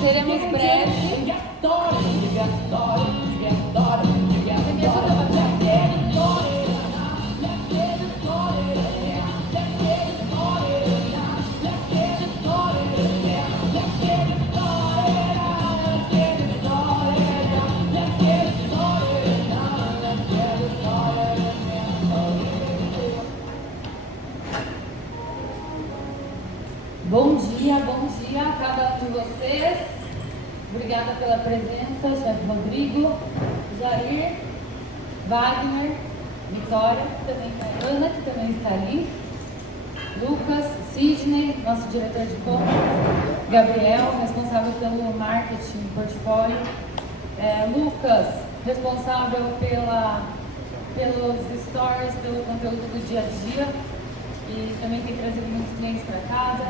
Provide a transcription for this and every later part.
Seremos breves. Você me ajuda bastante? Bom dia a cada um de vocês. Obrigada pela presença, chefe Rodrigo, Jair, Wagner, Vitória, também a Ana, que também está ali, Lucas, Sidney, nosso diretor de compras, Gabriel, responsável pelo marketing e portfólio, Lucas, responsável pelos stories, pelo conteúdo do dia a dia, e também tem trazido muitos clientes para casa.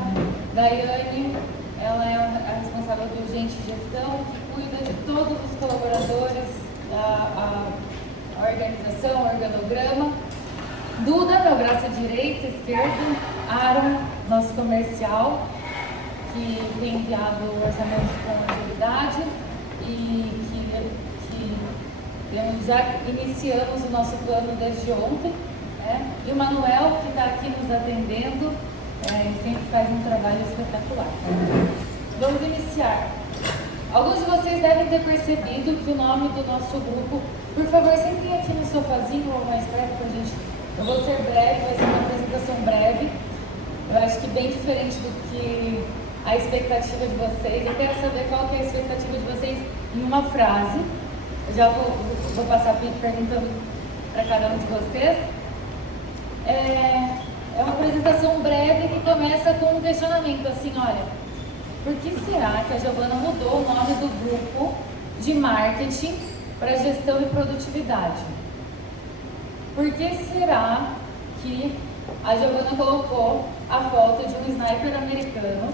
Daiane, ela é a responsável do Gente Gestão, que cuida de todos os colaboradores, a organização, o organograma. Duda, meu braço direito, esquerdo. Aaron, nosso comercial, que tem enviado orçamentos com agilidade e que já iniciamos o nosso plano desde ontem. E o Manuel, que está aqui nos atendendo, sempre faz um trabalho espetacular. Vamos iniciar. Alguns de vocês devem ter percebido que o nome do nosso grupo, por favor, sentem aqui no sofazinho ou mais perto para a gente. Eu vou ser breve, vai ser uma apresentação breve. Eu acho que bem diferente do que a expectativa de vocês. Eu quero saber qual que é a expectativa de vocês em uma frase. Eu já vou passar perguntando para cada um de vocês. É uma apresentação breve que começa com um questionamento assim, olha, por que será que a Giovana mudou o nome do grupo de marketing para gestão e produtividade? Por que será que a Giovana colocou a foto de um sniper americano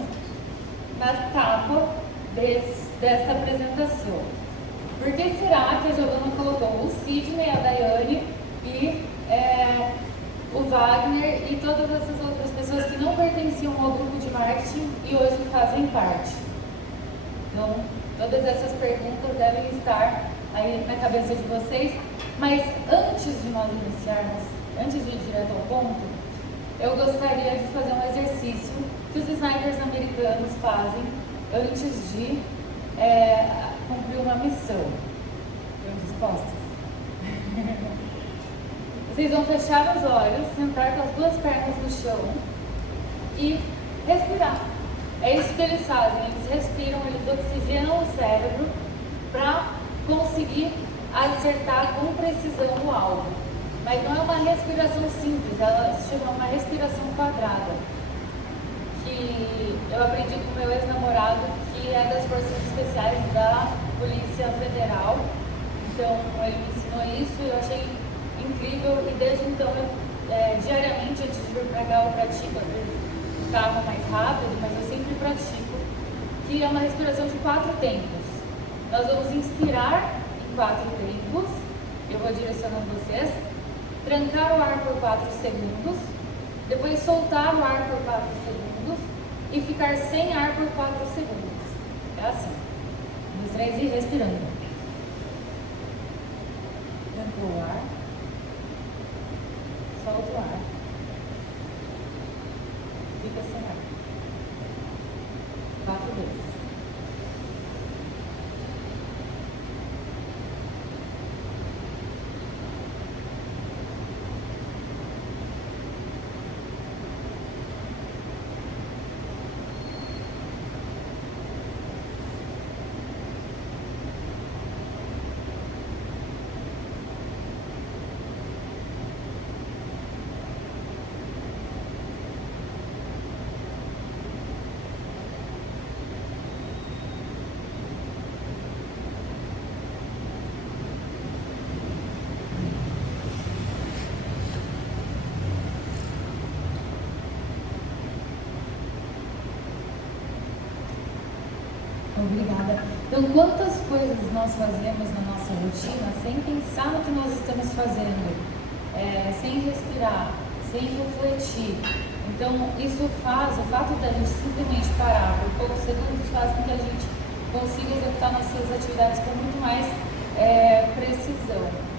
na capa desta apresentação? Por que será que a Giovana colocou o Sidney, a Daiane e o Wagner e todas essas outras pessoas que não pertenciam ao grupo de marketing e hoje fazem parte? Então, todas essas perguntas devem estar aí na cabeça de vocês, mas antes de nós iniciarmos, antes de ir direto ao ponto, eu gostaria de fazer um exercício que os snipers americanos fazem antes de cumprir uma missão. Estão dispostos? Vocês vão fechar os olhos, sentar com as duas pernas no chão e respirar. É isso que eles fazem, eles respiram, eles oxigenam o cérebro para conseguir acertar com precisão o alvo. Mas não é uma respiração simples, ela se chama uma respiração quadrada. Que eu aprendi com meu ex-namorado, que é das Forças Especiais da Polícia Federal. Então ele me ensinou isso e eu achei incrível, e desde então diariamente, antes de vir para cá, eu pratico, às vezes o carro mais rápido, mas eu sempre pratico, que é uma respiração de 4 tempos. Nós vamos inspirar em 4 tempos, eu vou direcionando vocês, trancar o ar por 4 segundos, depois soltar o ar por 4 segundos e ficar sem ar por 4 segundos. É assim. 1, 2, 3 e respirando. Trancou o ar. Solta o ar. Fica sem ar. 4 vezes. Obrigada. Então, quantas coisas nós fazemos na nossa rotina sem pensar no que nós estamos fazendo, sem respirar, sem refletir. Então, isso faz, o fato da gente simplesmente parar por poucos segundos faz com que a consiga executar nossas atividades com muito mais precisão.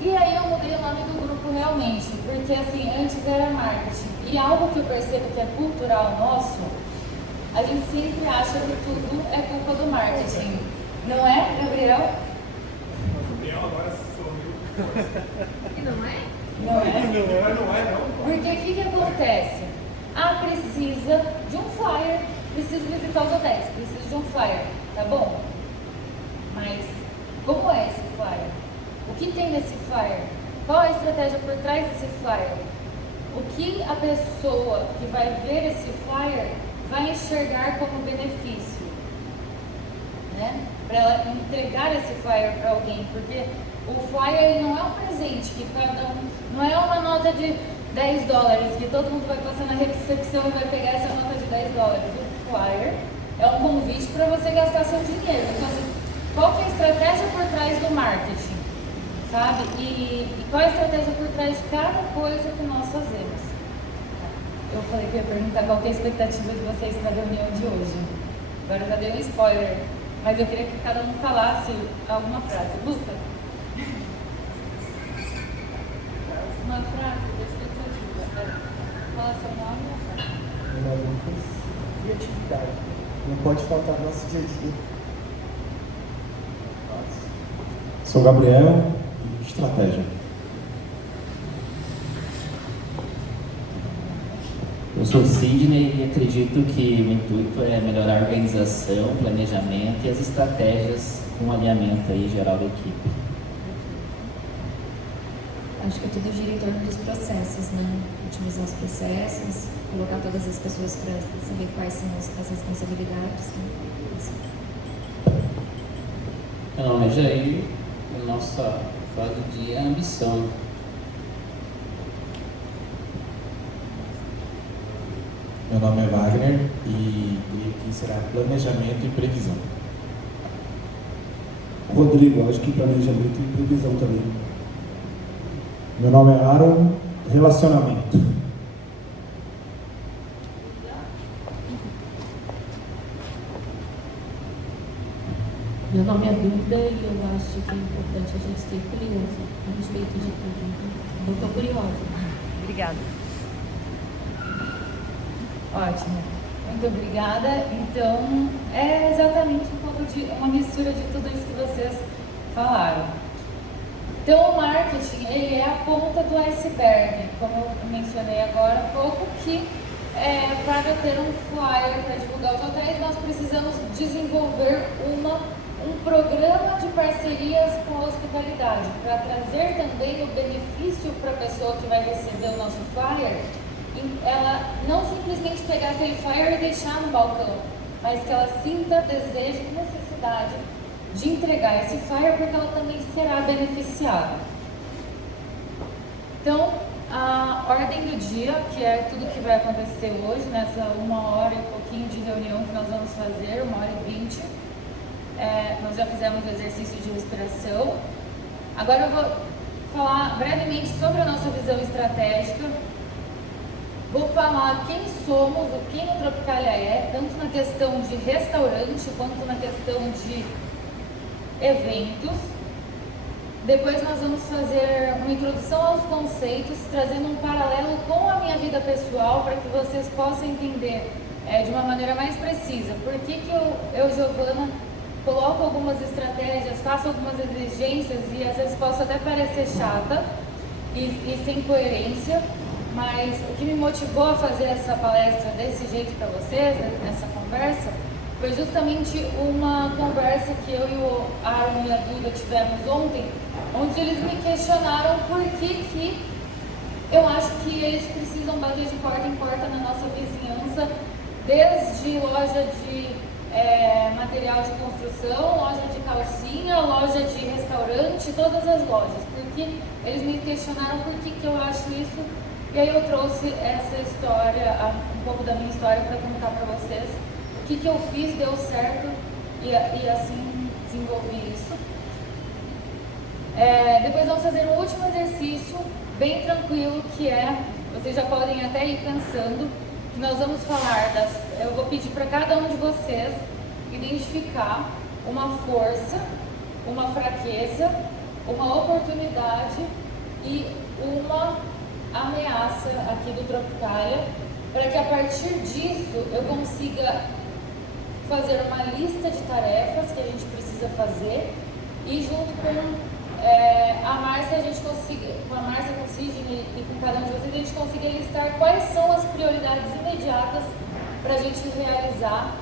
E aí eu mudei o nome do grupo realmente, porque assim, antes era marketing. E algo que eu percebo que é cultural nosso, a gente sempre acha que tudo é culpa do marketing. Não é, Gabriel? Gabriel agora sorriu. E não é? Não é? Não é, não. Porque o que acontece? Ah, precisa de um flyer, preciso visitar os hotéis, preciso de um flyer, tá bom? Mas como é esse flyer? O que tem nesse flyer? Qual a estratégia por trás desse flyer? O que a pessoa que vai ver esse flyer vai enxergar como benefício, né? Para ela entregar esse flyer para alguém, porque o flyer ele não é um presente que cada um, não é uma nota de $10 que todo mundo vai passar na recepção e vai pegar essa nota de $10. O flyer é um convite para você gastar seu dinheiro. Então, assim, qual que é a estratégia por trás do marketing, sabe? E qual é a estratégia por trás de cada coisa que nós fazemos? Eu falei que ia perguntar qual que é a expectativa de vocês para a reunião de hoje. Agora eu já dei um spoiler, mas eu queria que cada um falasse alguma frase. Lucas? Uma frase da expectativa. Fala seu nome e uma frase. Meu nome é Lucas. Criatividade. Não pode faltar no nosso dia a dia. Sou Gabriel, estratégia. Eu sou Sidney e acredito que o intuito é melhorar a organização, planejamento e as estratégias com alinhamento aí geral da equipe. Acho que tudo gira em torno dos processos, né? Otimizar os processos, colocar todas as pessoas para saber quais são as responsabilidades, né? Meu nome é Jair, a nossa frase do dia é ambição. Meu nome é Wagner e aqui será planejamento e previsão. Rodrigo, acho que planejamento e previsão também. Meu nome é Aaron, relacionamento. Meu nome é Duda e eu acho que é importante a gente ser curioso a respeito de tudo. Eu estou curiosa. Obrigada. Ótimo. Muito obrigada. Então, é exatamente um pouco de uma mistura de tudo isso que vocês falaram. Então, o marketing, ele é a ponta do iceberg, como eu mencionei agora há pouco, que para ter um flyer para divulgar os hotéis, nós precisamos desenvolver um programa de parcerias com a hospitalidade, para trazer também o benefício para a pessoa que vai receber o nosso flyer, ela não simplesmente pegar aquele flyer e deixar no balcão, mas que ela sinta desejo e necessidade de entregar esse flyer, porque ela também será beneficiada. Então, a ordem do dia, que é tudo que vai acontecer hoje, nessa 1h e pouquinho de reunião que nós vamos fazer, 1h20, nós já fizemos o exercício de respiração. Agora eu vou falar brevemente sobre a nossa visão estratégica. Vou falar quem somos, quem a Tropicália é, tanto na questão de restaurante quanto na questão de eventos. Depois nós vamos fazer uma introdução aos conceitos, trazendo um paralelo com a minha vida pessoal, para que vocês possam entender de uma maneira mais precisa por que eu, Giovana, coloco algumas estratégias, faço algumas exigências e às vezes posso até parecer chata e sem coerência, mas o que me motivou a fazer essa palestra desse jeito para vocês, essa conversa, foi justamente uma conversa que eu e o Aaron e a Duda tivemos ontem, onde eles me questionaram por que eu acho que eles precisam bater de porta em porta na nossa vizinhança, desde loja de material de construção, loja de calcinha, loja de restaurante, todas as lojas, porque eles me questionaram por que eu acho isso, e aí eu trouxe essa história, um pouco da minha história para contar para vocês o que eu fiz, deu certo e assim desenvolvi isso. Depois vamos fazer um último exercício bem tranquilo, que é, vocês já podem até ir pensando, que nós vamos falar eu vou pedir para cada um de vocês identificar uma força, uma fraqueza, uma oportunidade e uma ameaça aqui do Tropicália, para que a partir disso eu consiga fazer uma lista de tarefas que a gente precisa fazer e junto com a Márcia, com a Márcia, com o Sidney e com cada um de vocês, a gente consiga listar quais são as prioridades imediatas para a gente realizar,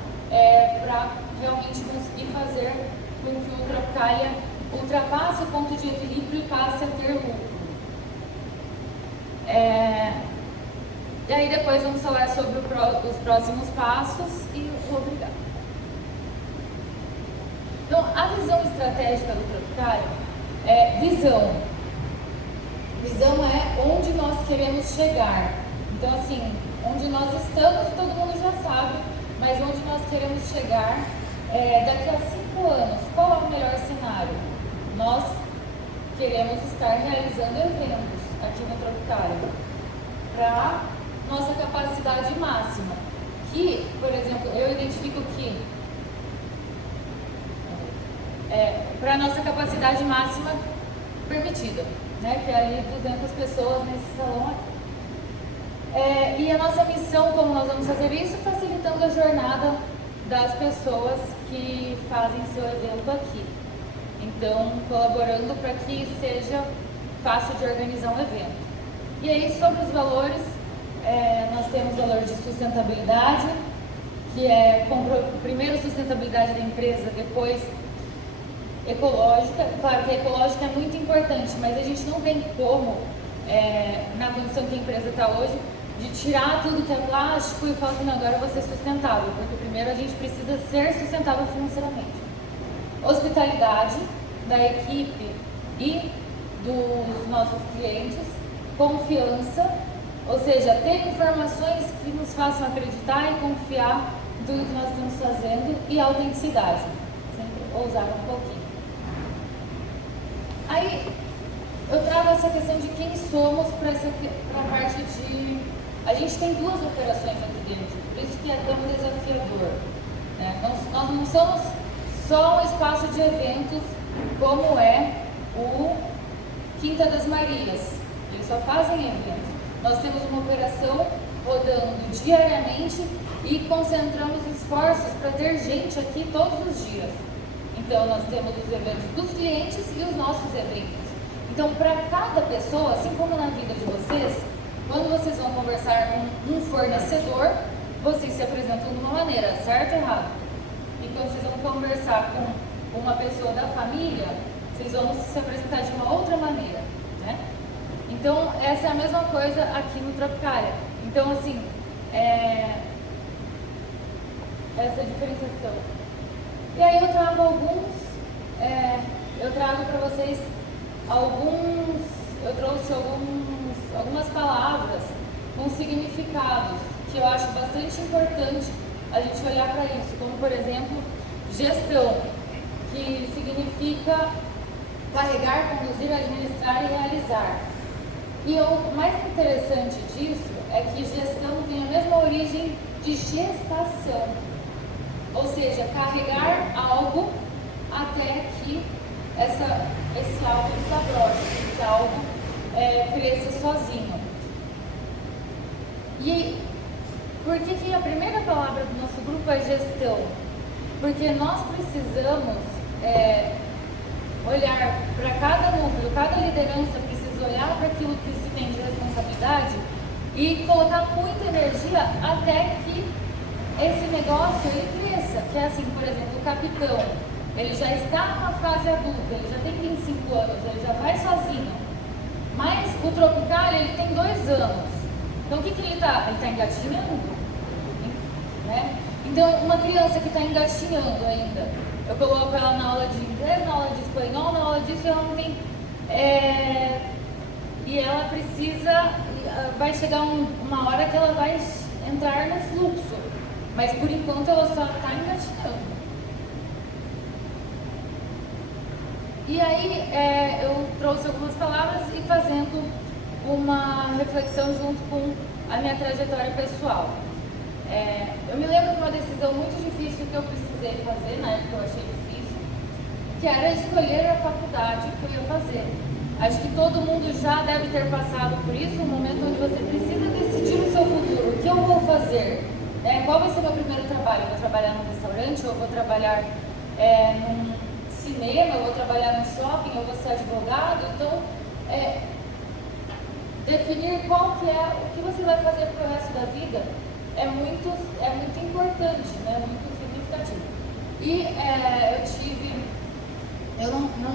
para realmente conseguir fazer com que o Tropicália ultrapasse o ponto de equilíbrio e passe a ter lucro. E aí depois vamos falar sobre os próximos passos e o obrigado. Então, a visão estratégica do Tropicália visão. Visão é onde nós queremos chegar. Então, assim, onde nós estamos, todo mundo já sabe, mas onde nós queremos chegar daqui a 5 anos. Qual é o melhor cenário? Nós queremos estar realizando eventos aqui no Tropicália para nossa capacidade máxima. Que, por exemplo, eu identifico que para a nossa capacidade máxima permitida, né? Que é ali 200 pessoas nesse salão aqui. E a nossa missão, como nós vamos fazer isso, facilitando a jornada das pessoas que fazem seu evento aqui. Então, colaborando para que seja fácil de organizar um evento. E aí, sobre os valores, nós temos o valor de sustentabilidade, que é primeiro sustentabilidade da empresa, depois ecológica. Claro que a ecológica é muito importante, mas a gente não tem como, na condição que a empresa está hoje, de tirar tudo que é plástico e falar assim, não, agora eu vou ser sustentável, porque primeiro a gente precisa ser sustentável financeiramente. Hospitalidade da equipe e dos nossos clientes, confiança, ou seja, ter informações que nos façam acreditar e confiar em tudo que nós estamos fazendo, e autenticidade, sempre ousar um pouquinho. Aí eu trago essa questão de quem somos para a parte de... A gente tem 2 operações aqui dentro, por isso que é tão desafiador, né? Nós não somos só um espaço de eventos como é o Quinta das Marias, eles só fazem eventos. Nós temos uma operação rodando diariamente e concentramos esforços para ter gente aqui todos os dias. Então, nós temos os eventos dos clientes e os nossos eventos. Então, para cada pessoa, assim como na vida de vocês, quando vocês vão conversar com um fornecedor, vocês se apresentam de uma maneira, certo ou errado? E quando vocês vão conversar com uma pessoa da família, vocês vão se apresentar de uma outra maneira, né? Então, essa é a mesma coisa aqui no Tropicália. Então, assim, essa diferenciação. E aí eu trago para vocês eu trouxe algumas palavras com significados que eu acho bastante importante a gente olhar para isso, como por exemplo, gestão, que significa carregar, conduzir, administrar e realizar. E o mais interessante disso é que gestão tem a mesma origem de gestação, ou seja, carregar algo até que esse algo desabroche, esse algo cresça sozinho. E por que a primeira palavra do nosso grupo é gestão? Porque nós precisamos olhar para cada núcleo, cada liderança precisa olhar para aquilo que se tem de responsabilidade e colocar muita energia até que esse negócio ele cresça. Que é assim, por exemplo, o capitão, ele já está numa fase adulta, ele já tem 25 anos, ele já vai sozinho. Mas o Tropicália, ele tem 2 anos. Então o que ele está? Ele está engatinhando, né? Então uma criança que está engatinhando ainda, eu coloco ela na aula de inglês, na aula de espanhol, na aula disso, e ela não tem... E ela precisa... Vai chegar uma hora que ela vai entrar no fluxo, mas por enquanto ela só está engatinhando. E aí eu trouxe algumas palavras e fazendo uma reflexão junto com a minha trajetória pessoal. Eu me lembro de uma decisão muito difícil que eu precisei fazer, na época eu achei difícil, que era escolher a faculdade que eu ia fazer. Acho que todo mundo já deve ter passado por isso, um momento onde você precisa decidir o seu futuro. O que eu vou fazer? Qual vai ser meu primeiro trabalho? Eu vou trabalhar num restaurante? Eu vou trabalhar num cinema? Eu vou trabalhar num shopping? Eu vou ser advogado? Então, definir qual que é o que você vai fazer para o resto da vida é muito importante, né? Muito significativo. E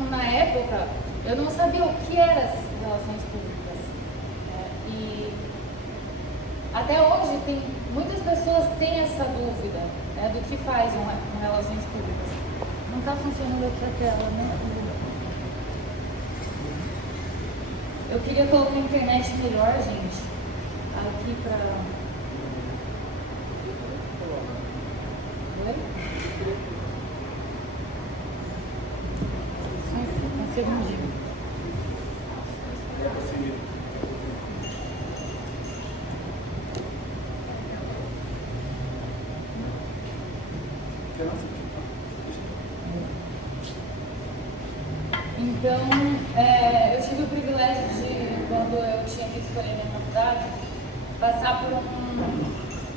na época, eu não sabia o que eram as relações públicas. E até hoje muitas pessoas têm essa dúvida, né, do que faz uma relações públicas. Não está funcionando aqui a tela, né? Eu queria colocar a internet melhor, gente, aqui para... Oi? Um segundinho. Então, eu tive o privilégio de, quando eu tinha que escolher minha faculdade, passar por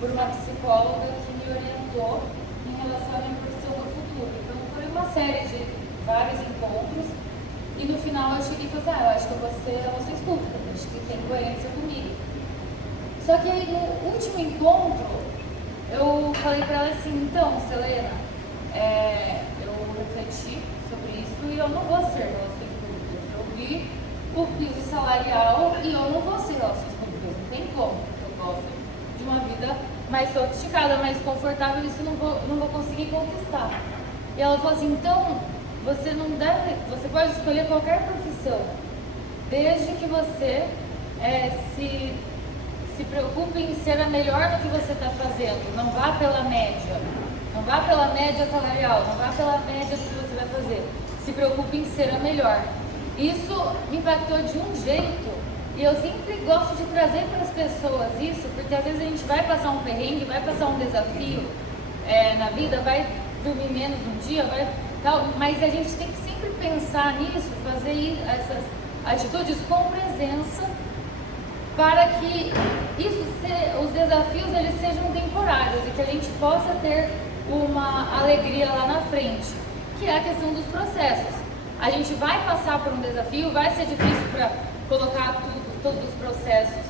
uma psicóloga que me orientou em relação à minha profissão no futuro. Então, foi uma série de vários encontros e no final eu cheguei e falei eu acho que eu vou ser relações públicas, acho que tem coerência comigo. Só que aí no último encontro, eu falei para ela assim, então, Selena, eu refleti sobre isso e eu não vou ser relações públicas. Eu vi o piso salarial e eu não vou ser relações públicas, não tem como. Eu gosto de uma vida mais sofisticada, mais confortável, isso não vou conseguir conquistar. E ela falou assim, então, você pode escolher qualquer profissão, desde que você se preocupe em ser a melhor no que você está fazendo, não vá pela média. Não vá pela média salarial, não vá pela média do que você vai fazer. Se preocupe em ser a melhor. Isso me impactou de um jeito e eu sempre gosto de trazer para as pessoas isso, porque às vezes a gente vai passar um perrengue, vai passar um desafio na vida, vai dormir menos um dia, mas a gente tem que sempre pensar nisso, fazer essas atitudes com presença para que os desafios eles sejam temporários e que a gente possa ter uma alegria lá na frente, que é a questão dos processos. A gente vai passar por um desafio, vai ser difícil para colocar todos os processos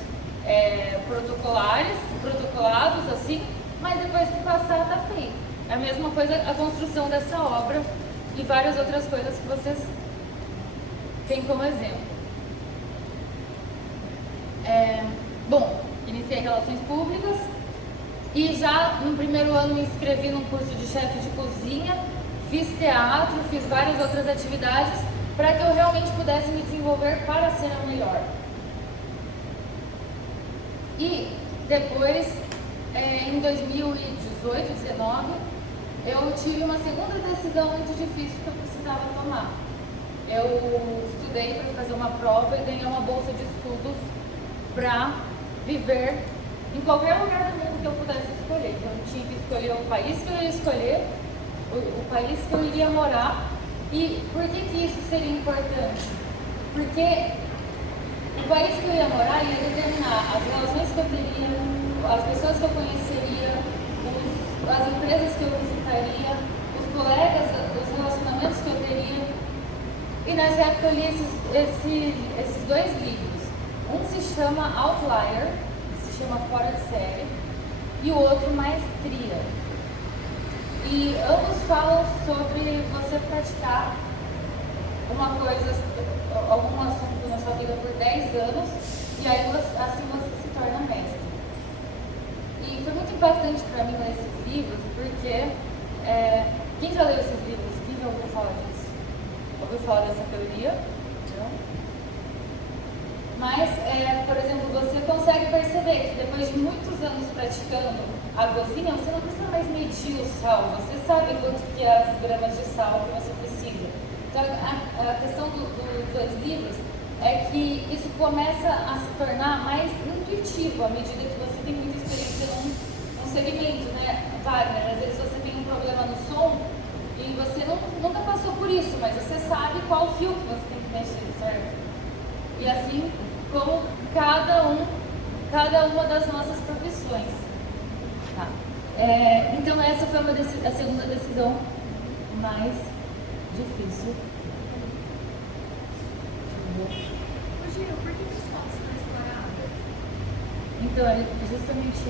protocolados assim, mas depois que passar, tá feito. É a mesma coisa a construção dessa obra e várias outras coisas que vocês têm como exemplo. Bom, iniciei Relações Públicas e já no primeiro ano me inscrevi num curso de chefe de cozinha, fiz teatro, fiz várias outras atividades para que eu realmente pudesse me desenvolver para ser a melhor. E depois, em 2018, 2019, eu tive uma segunda decisão muito difícil que eu precisava tomar. Eu estudei para fazer uma prova e ganhei uma bolsa de estudos para viver em qualquer lugar do mundo que eu pudesse escolher. Então, eu tinha que escolher o país que eu ia escolher, o país que eu iria morar. E por que isso seria importante? Porque o país que eu ia morar ia determinar as relações que eu teria, as pessoas que eu conheceria, as empresas que eu visitaria, os colegas, os relacionamentos que eu teria. E nessa época eu li esses dois livros. Um se chama Outlier, se chama Fora de Série, e o outro Maestria. E ambos falam sobre você praticar algum assunto na sua vida por 10 anos, e aí assim você se torna mestre. E foi muito impactante para mim ler esses livros, porque quem já leu esses livros? Quem já ouviu falar disso? Ouviu falar dessa teoria? Não? Mas, por exemplo, você consegue perceber que depois de muitos anos praticando a cozinha, você não precisa mais medir o sal, você sabe quanto que é as gramas de sal que você precisa. Então, a questão dos dois livros é que isso começa a se tornar mais intuitivo à medida que você tem muita experiência num segmento, né, Wagner? Às vezes você tem um problema no som e você nunca passou por isso, mas você sabe qual fio que você tem que mexer, certo? E assim como cada uma das nossas profissões. Tá. Então essa foi a segunda decisão mais difícil. Gil, por que as fotos estão exploradas? Então é justamente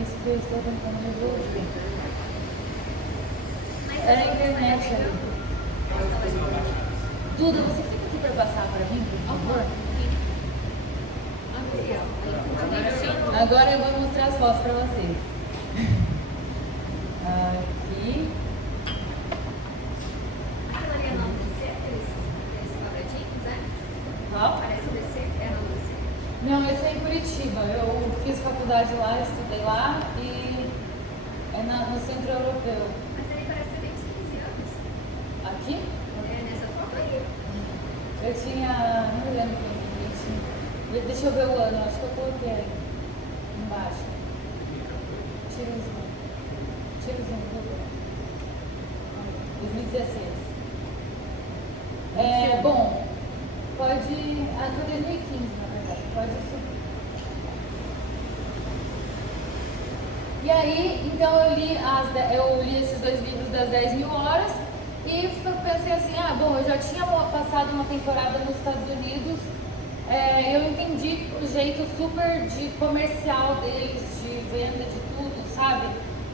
isso que eu estou tentando resolver. Era a internet ali. Duda, você fica aqui para passar para mim, por favor? Agora eu vou mostrar as fotos para vocês. Aqui. Aquilo ali é não DC, aqueles quadradinhos, né? Qual? Parece um DC, é não DC. Não, esse é em Curitiba. Eu fiz faculdade lá, estudei lá e é no Centro Europeu. Mas ele parece ter bem uns 15 anos. Aqui? É nessa foto aí. Eu tinha. Não me lembro quanto eu tinha. Deixa eu ver o ano, acho que eu coloquei aí embaixo. Tira o zoom. Tira o zoom, por favor. 2016. Bom, pode. Foi 2015, na verdade. Pode subir. E aí, então eu li esses dois livros das 10.000 horas e pensei assim, bom, eu já tinha passado uma temporada nos Estados Unidos, eu entendi o jeito super de comercial deles, de venda de tudo, sabe?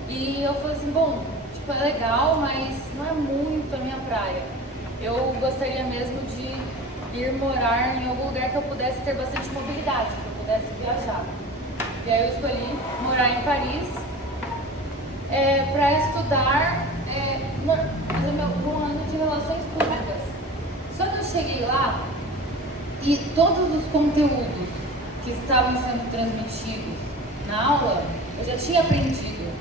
E eu falei assim, bom, tipo, é legal, mas não é muito a minha praia. Eu gostaria mesmo de ir morar em algum lugar que eu pudesse ter bastante mobilidade, que eu pudesse viajar. E aí eu escolhi morar em Paris para estudar, fazer meu ano de relações públicas. Só que eu cheguei lá e todos os conteúdos que estavam sendo transmitidos na aula, eu já tinha aprendido.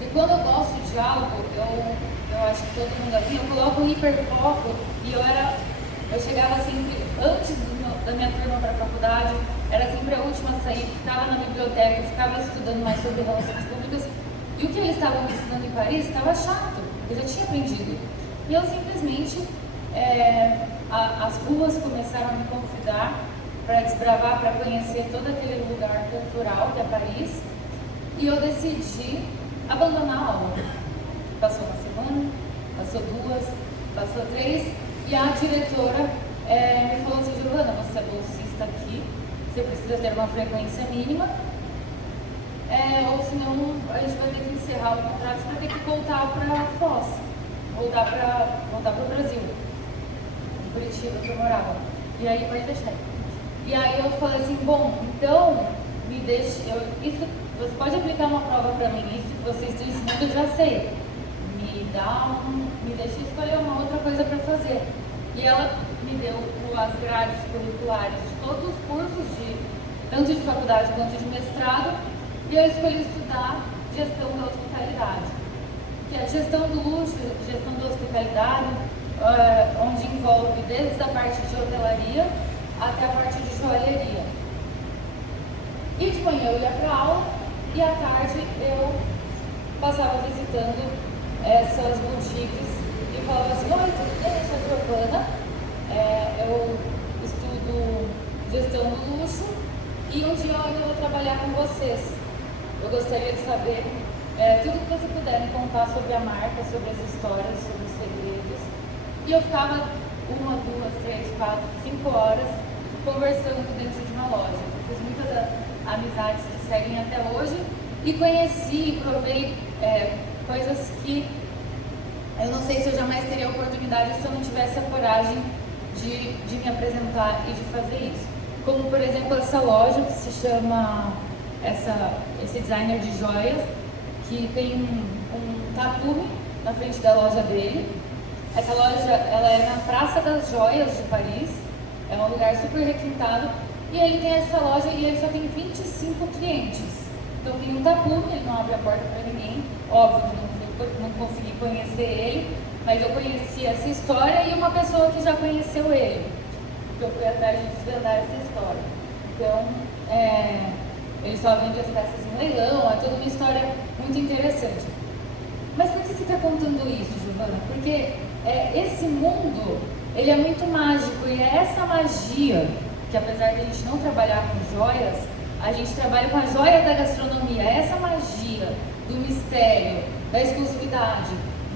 E quando eu gosto de algo, eu acho que todo mundo assim, eu coloco um hiperfoco e eu chegava sempre antes da minha turma para a faculdade, era sempre a última a sair, ficava na biblioteca, ficava estudando mais sobre relações públicas. E o que eles estavam me ensinando em Paris estava chato, eu já tinha aprendido. E eu simplesmente, as ruas começaram a me convidar para desbravar, para conhecer todo aquele lugar cultural que é Paris. E eu decidi abandonar a aula. Passou uma semana, passou 2, passou 3, e a diretora me falou assim, Giovana, você é bolsista aqui, você precisa ter uma frequência mínima, ou senão a gente vai ter que encerrar o contrato, você vai ter que voltar para Foz, voltar para o Brasil, em Curitiba, que eu morava. E aí, pode deixar. E aí eu falei assim, bom, então, me deixe, você pode aplicar uma prova para mim, isso que vocês estão ensinando eu já sei. Me deixa escolher uma outra coisa para fazer. E ela me deu as grades curriculares de todos os cursos, tanto de faculdade quanto de mestrado, e eu escolhi estudar gestão da hospitalidade, que é gestão do luxo, gestão da hospitalidade, onde envolve desde a parte de hotelaria até a parte de joalheria. E de manhã eu ia para aula e à tarde eu passava visitando essas boutiques e falava assim, oi, tudo bem? Eu sou a Giovana, eu estudo gestão do luxo e um dia eu ainda vou trabalhar com vocês. Eu gostaria de saber tudo que você puder me contar sobre a marca, sobre as histórias, sobre os segredos. E eu ficava 1, 2, 3, 4, 5 horas conversando dentro de uma loja. Eu fiz muitas amizades que seguem até hoje e conheci e provei coisas que eu não sei se eu jamais teria a oportunidade se eu não tivesse a coragem de me apresentar e de fazer isso. Como, por exemplo, essa loja que se chama, esse designer de joias, que tem um tapume na frente da loja dele. Essa loja ela é na Praça das Joias de Paris, é um lugar super requintado, e ele tem essa loja e ele só tem 25 clientes. Então tem um tapume, ele não abre a porta para ninguém, óbvio que não consegui conhecer ele, Mas eu conheci essa história e uma pessoa que já conheceu ele. Eu fui atrás de desvendar essa história. Então, ele só vende as peças em leilão, é toda uma história muito interessante. Mas por que você está contando isso, Giovana? Porque esse mundo, ele é muito mágico e é essa magia que, apesar de a gente não trabalhar com joias, a gente trabalha com a joia da gastronomia, é essa magia do mistério, da exclusividade,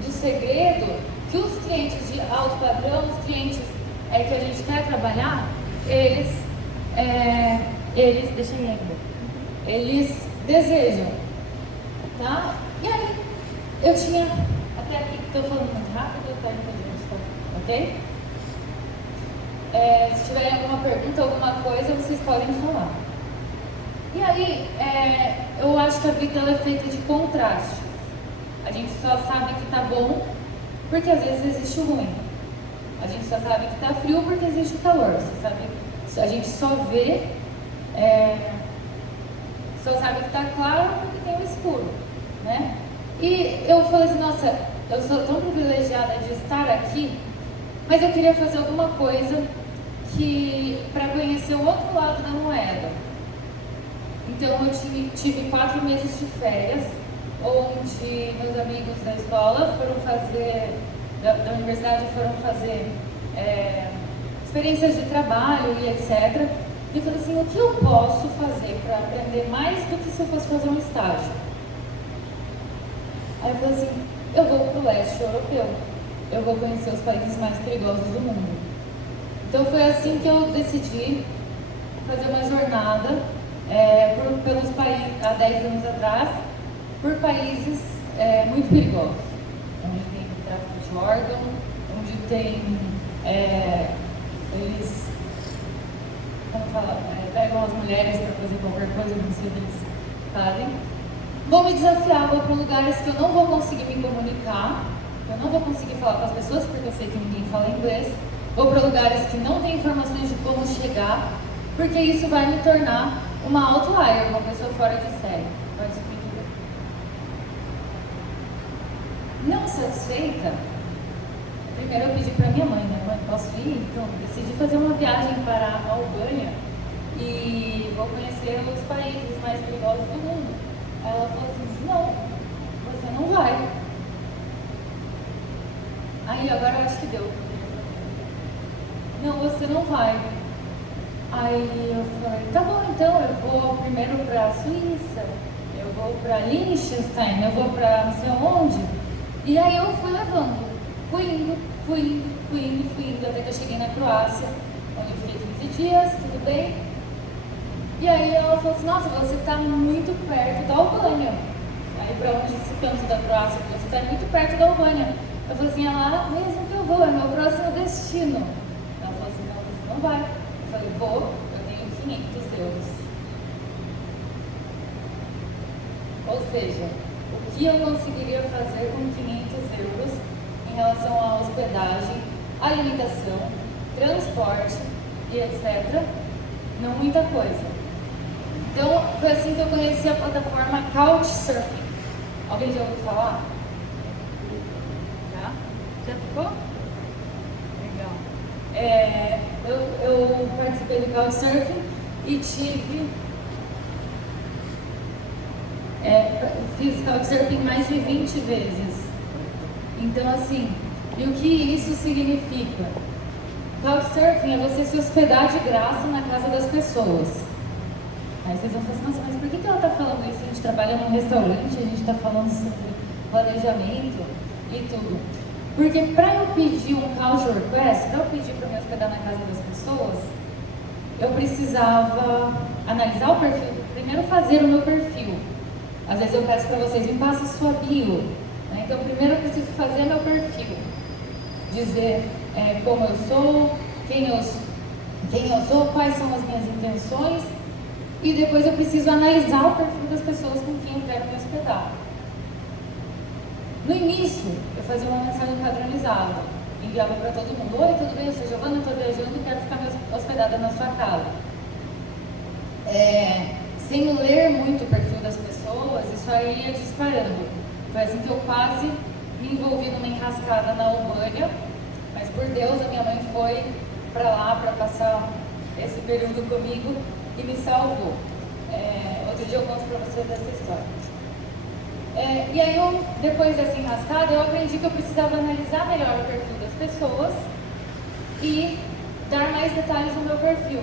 do segredo, que os clientes de alto padrão, os clientes que a gente quer trabalhar, eles deixa eu ir ainda, eles desejam, tá? E aí, eu tinha, até aqui, estou falando muito rápido, tá entendendo, ok? Se tiverem alguma pergunta, alguma coisa, vocês podem falar. E aí, eu acho que a vida ela é feita de contrastes. A gente só sabe que tá bom porque às vezes existe o ruim. A gente só sabe que tá frio porque existe o calor. Você sabe, a gente só vê, só sabe que tá claro porque tem o escuro, né? E eu falei assim, nossa, eu sou tão privilegiada de estar aqui, mas eu queria fazer alguma coisa para conhecer o outro lado da moeda. Então eu tive 4 meses de férias, onde meus amigos da escola foram fazer, da universidade foram fazer experiências de trabalho e etc. E eu falei assim, o que eu posso fazer para aprender mais do que se eu fosse fazer um estágio? Aí eu falei assim, eu vou para o leste europeu, eu vou conhecer os países mais perigosos do mundo. Então foi assim que eu decidi fazer uma jornada pelos países, há 10 anos atrás, por países muito perigosos, onde tem tráfico de órgão, onde tem, eles, como fala, pegam as mulheres para fazer qualquer coisa, não sei o que eles fazem. Vou me desafiar, vou para lugares que eu não vou conseguir me comunicar, que eu não vou conseguir falar com as pessoas, porque eu sei que ninguém fala inglês. Vou para lugares que não tem informações de como chegar, porque isso vai me tornar uma outlier, uma pessoa fora de série. Pode subir. Não satisfeita, primeiro eu pedi para minha mãe, né? Mãe, posso ir? Então, decidi fazer uma viagem para a Albânia e vou conhecer os países mais perigosos do mundo. Ela falou assim, não, você não vai. Aí, agora eu acho que deu. Não, você não vai. Aí eu falei, tá bom, então eu vou primeiro para a Suíça, eu vou para Liechtenstein, eu vou para não sei onde. E aí eu fui levando, fui indo, até que eu cheguei na Croácia, onde eu fiquei 15 dias, tudo bem. E aí ela falou assim, nossa, você está muito perto da Albânia. Aí para onde esse canto da Croácia, você está muito perto da Albânia. Eu falei assim, é lá mesmo que eu vou, é meu próximo destino. Ela falou assim, não, você não vai. Eu falei, vou, eu tenho 500 euros. Ou seja, o que eu conseguiria fazer com 500 euros em relação à hospedagem, alimentação, transporte e etc. Não muita coisa. Então, foi assim que eu conheci a plataforma Couchsurfing. Alguém já ouviu falar? Já? Já ficou? Legal. Eu participei do Couchsurfing e fiz Couchsurfing mais de 20 vezes. Então, assim, e o que isso significa? Couchsurfing é você se hospedar de graça na casa das pessoas. Aí vocês vão falar assim, nossa, mas por que ela está falando isso? A gente trabalha num restaurante, a gente está falando sobre planejamento e tudo. Porque para eu pedir um couch request, para eu pedir para me hospedar na casa das pessoas, eu precisava analisar o perfil, primeiro fazer o meu perfil. Às vezes eu peço para vocês, me passa a sua bio. Né? Então primeiro eu preciso fazer meu perfil. Dizer como eu sou, quem eu sou, quais são as minhas intenções. E depois eu preciso analisar o perfil das pessoas com quem eu quero me hospedar. No início, eu fazia uma mensagem padronizada, enviava para todo mundo, oi, tudo bem, eu sou Giovana, estou viajando e quero ficar hospedada na sua casa. Sem ler muito o perfil das pessoas, isso aí ia disparando. Foi assim que eu quase me envolvi numa enrascada na Albânia, mas por Deus a minha mãe foi para lá para passar esse período comigo e me salvou. Outro dia eu conto para vocês essa história. E aí, depois dessa enrascada, eu aprendi que eu precisava analisar melhor o perfil das pessoas e dar mais detalhes no meu perfil.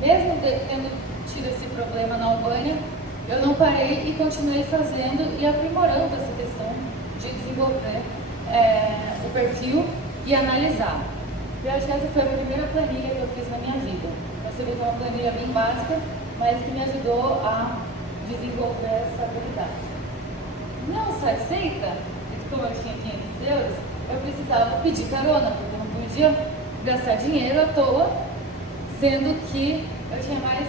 Mesmo tendo tido esse problema na Albânia, eu não parei e continuei fazendo e aprimorando essa questão de desenvolver o perfil e analisar. Eu acho que essa foi a primeira planilha que eu fiz na minha vida. Você vê que é uma planilha bem básica, mas que me ajudou a desenvolver essa habilidade. Não satisfeita, como eu tinha 500 euros, eu precisava pedir carona, porque eu não podia gastar dinheiro à toa, sendo que eu tinha mais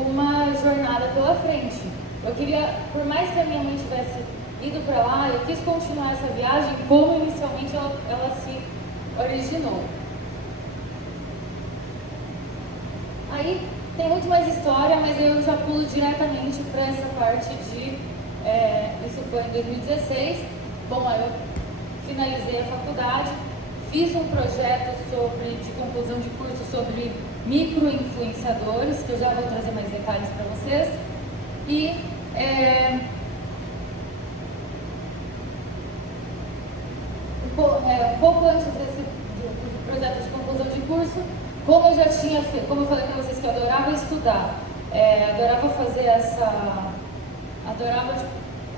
uma jornada pela frente. Eu queria, por mais que a minha mãe tivesse ido para lá, eu quis continuar essa viagem como inicialmente ela se originou. Aí tem muito mais história, mas eu já pulo diretamente para essa parte de... isso foi em 2016. Bom, aí eu finalizei a faculdade, fiz um projeto de conclusão de curso sobre micro-influenciadores, que eu já vou trazer mais detalhes para vocês. E um pouco antes do projeto de conclusão de curso, como eu já tinha feito, como eu falei para vocês que eu adorava estudar, adorava fazer adorava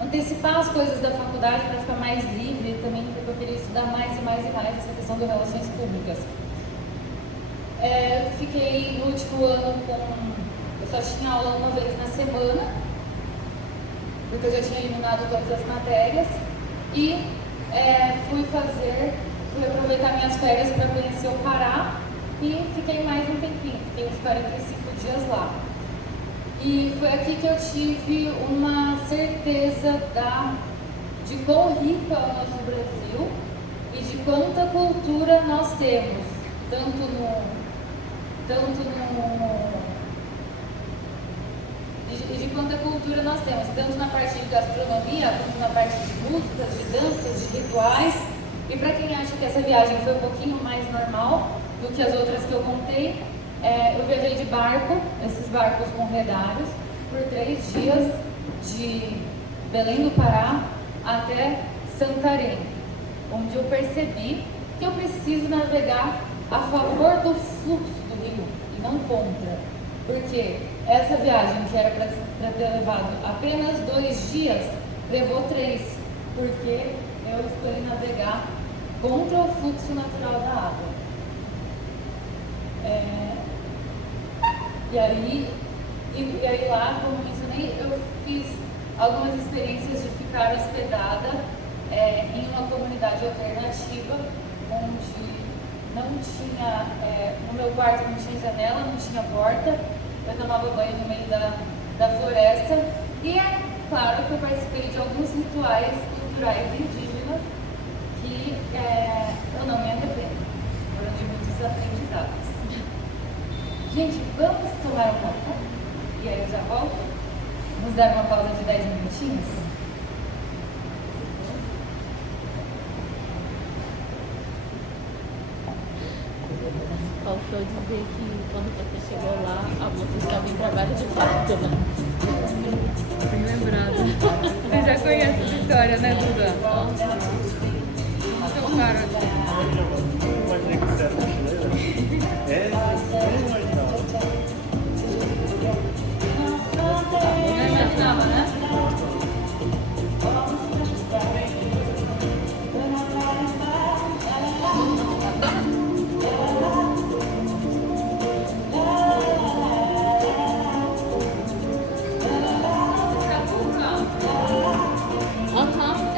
antecipar as coisas da faculdade para ficar mais livre também, porque eu queria estudar mais e mais e mais essa questão de relações públicas. Eu fiquei no último ano eu só tinha aula uma vez na semana, porque eu já tinha eliminado todas as matérias, e fui aproveitar minhas férias para conhecer o Pará, e fiquei mais um tempinho, fiquei uns 45 dias lá. E foi aqui que eu tive uma certeza de quão rico é o nosso Brasil e de quanta cultura nós temos, de quanta cultura nós temos, tanto na parte de gastronomia, quanto na parte de músicas, de danças, de rituais. E para quem acha que essa viagem foi um pouquinho mais normal do que as outras que eu contei, eu viajei de barco, esses barcos corredários, por 3 dias, de Belém do Pará até Santarém, onde eu percebi que eu preciso navegar a favor do fluxo do rio e não contra. Porque essa viagem, que era para ter levado apenas 2 dias, levou 3, porque eu escolhi navegar contra o fluxo natural da água. E aí lá, como mencionei, eu fiz algumas experiências de ficar hospedada em uma comunidade alternativa, onde não tinha, no meu quarto não tinha janela, não tinha porta, eu tomava banho no meio da floresta, e é claro que eu participei de alguns rituais culturais indígenas que eu não me arrependo, foram de muitos aprendizados. Gente, vamos tomar um café? E aí eu já volto? Vamos dar uma pausa de 10 minutinhos? Faltou dizer que quando você chegou lá, a moça estava em trabalho de parto, né? Bem lembrado. Você já conhece essa história, né, Duda? Então, cara. Imaginei que você era brasileira. Não imaginava. Não imaginava, né?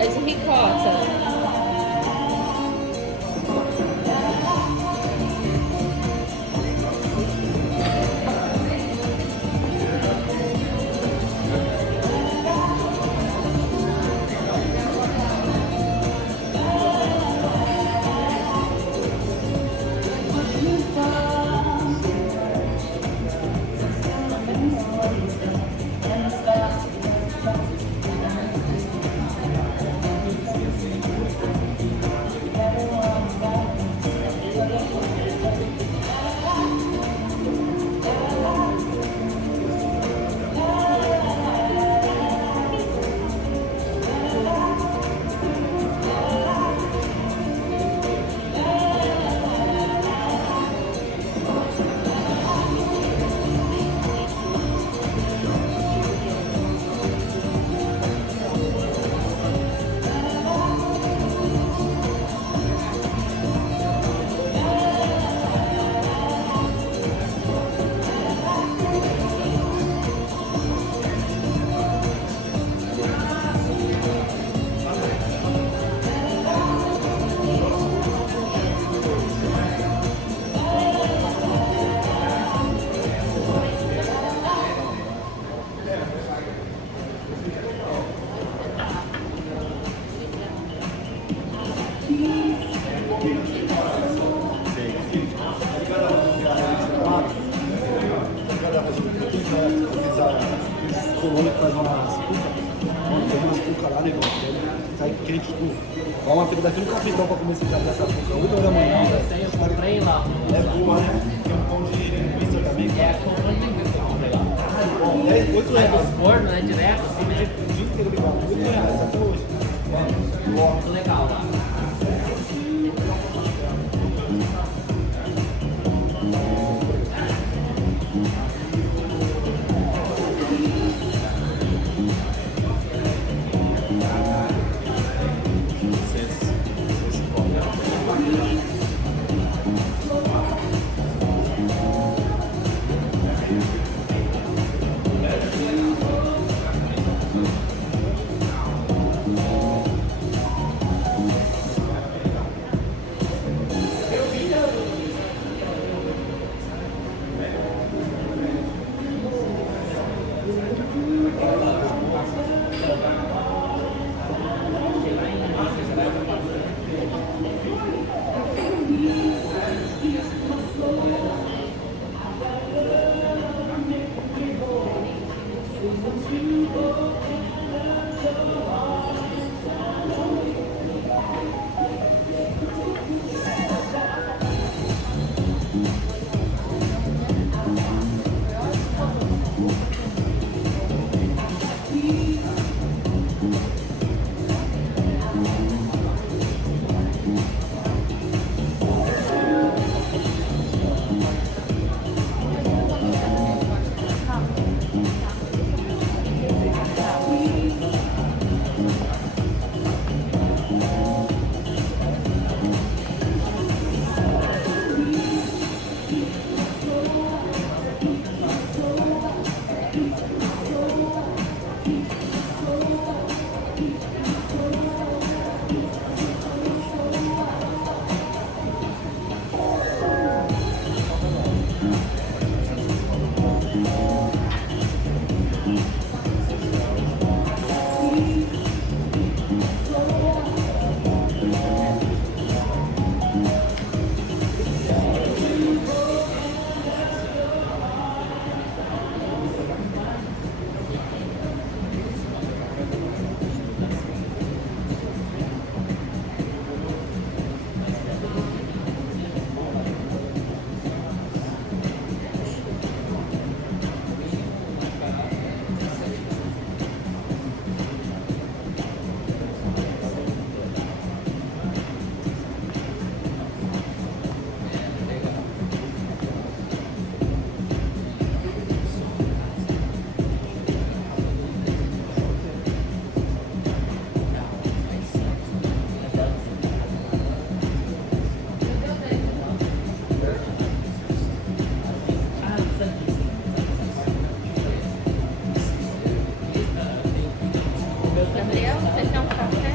É de ricota. colônia que faz umas cucas. Tem umas cucas lá, negão. Sai quente, tipo, ó, uma fila daqui no capitão pra comer esse cara dessa cuca. 8 horas da manhã, velho. Eu comprei lá. É boa, né? Tem um pão de linguiça também. É, comprei linguiça, eu comprei lá. É 8 Sai reais. do forno, né? Direto, assim, né? O dia inteiro ligado. 8 reais, até hoje. Muito legal lá. Gabriel, você quer um café?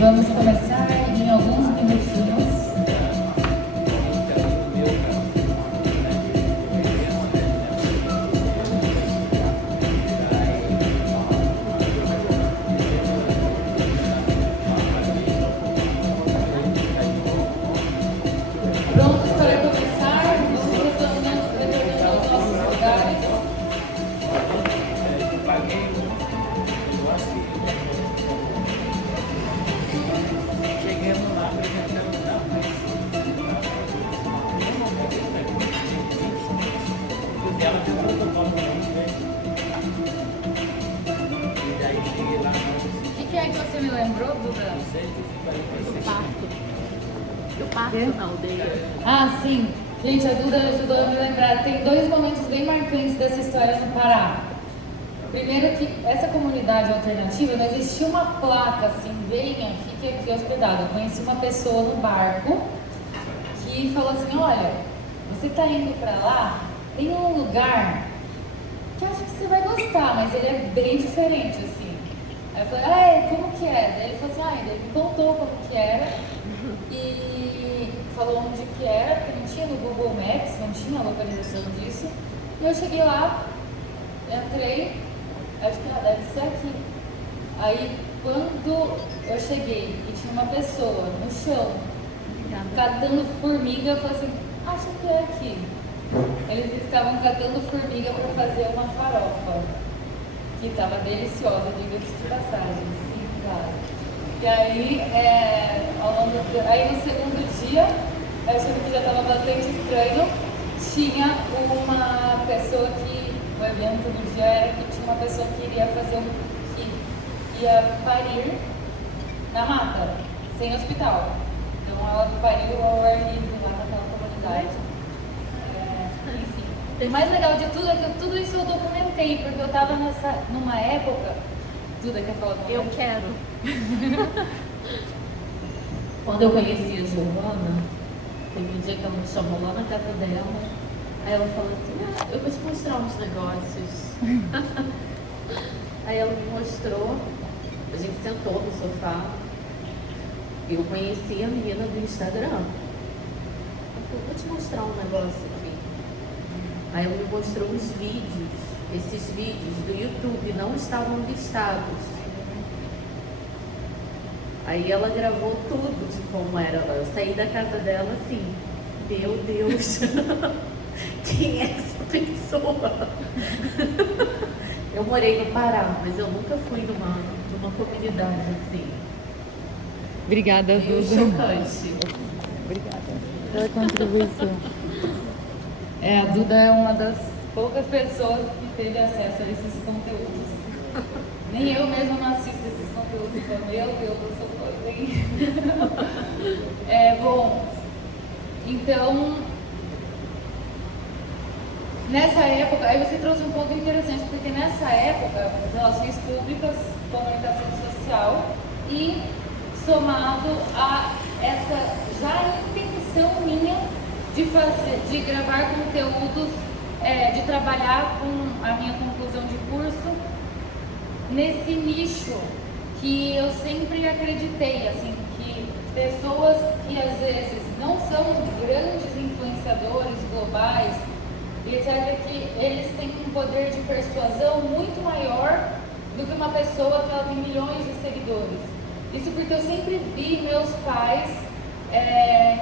Vamos começar em alguns minutinhos. Prontos para começar? Vamos retornando aos nossos lugares. Chegamos lá, apresentamos lá, mas ela tem um protocolo pra gente, né? E daí cheguei lá, O que é que você me lembrou, Duda? Do parto na aldeia. Ah, sim. Gente, a Duda ajudou a me lembrar. Tem dois momentos bem marcantes dessa história no Pará. Primeiro que essa comunidade alternativa não existia uma placa assim, venha, fique aqui hospedado. Eu conheci uma pessoa no barco que falou assim, olha, você está indo para lá, tem um lugar que eu acho que você vai gostar, mas ele é bem diferente, assim. Aí eu falei, como que é? Daí ele falou assim, ele me contou como que era e falou onde que era, porque não tinha no Google Maps, não tinha a localização disso. E eu cheguei lá, entrei, acho que deve ser aqui. Aí, quando eu cheguei e tinha uma pessoa no chão, catando formiga, eu falei assim, acho que é aqui. Eles estavam catando formiga para fazer uma farofa, que estava deliciosa, diga-se de passagem, sim, claro. E aí, aí no segundo dia, eu achando que já estava bastante estranho, tinha uma pessoa que, o evento do dia era que tinha uma pessoa que que ia parir na mata, sem hospital. Então ela pariu ao ar livre lá naquela comunidade. Enfim. O mais legal de tudo é que tudo isso eu documentei, porque eu estava numa época. Duda quer falar alguma coisa? Eu quero. Quando eu conheci a Giovana, teve um dia que ela me chamou lá na casa dela. Aí ela falou assim, eu vou te mostrar uns negócios. Aí ela me mostrou, a gente sentou no sofá. Eu conheci a menina do Instagram. Eu falei, vou te mostrar um negócio aqui. Aí ela me mostrou os vídeos. Esses vídeos do YouTube não estavam listados. Aí ela gravou tudo de como era lá. Eu saí da casa dela assim, meu Deus, quem é essa pessoa? Eu morei no Pará, mas eu nunca fui numa comunidade assim. Obrigada, Meio Duda. chocante. Obrigada pela contribuição. A Duda é uma das poucas pessoas que teve acesso a esses conteúdos. Nem eu mesma não assisto esses conteúdos, então, meu Deus, eu sou doida, hein? Bom, então, nessa época, aí você trouxe um ponto interessante, porque nessa época, relações públicas, comunicação social e somado a essa já intenção minha de gravar conteúdos, de trabalhar com a minha conclusão de curso nesse nicho que eu sempre acreditei, assim, que pessoas que às vezes não são grandes influenciadores globais, e etc., que eles têm um poder de persuasão muito maior do que uma pessoa que ela tem milhões de seguidores. Isso porque eu sempre vi meus pais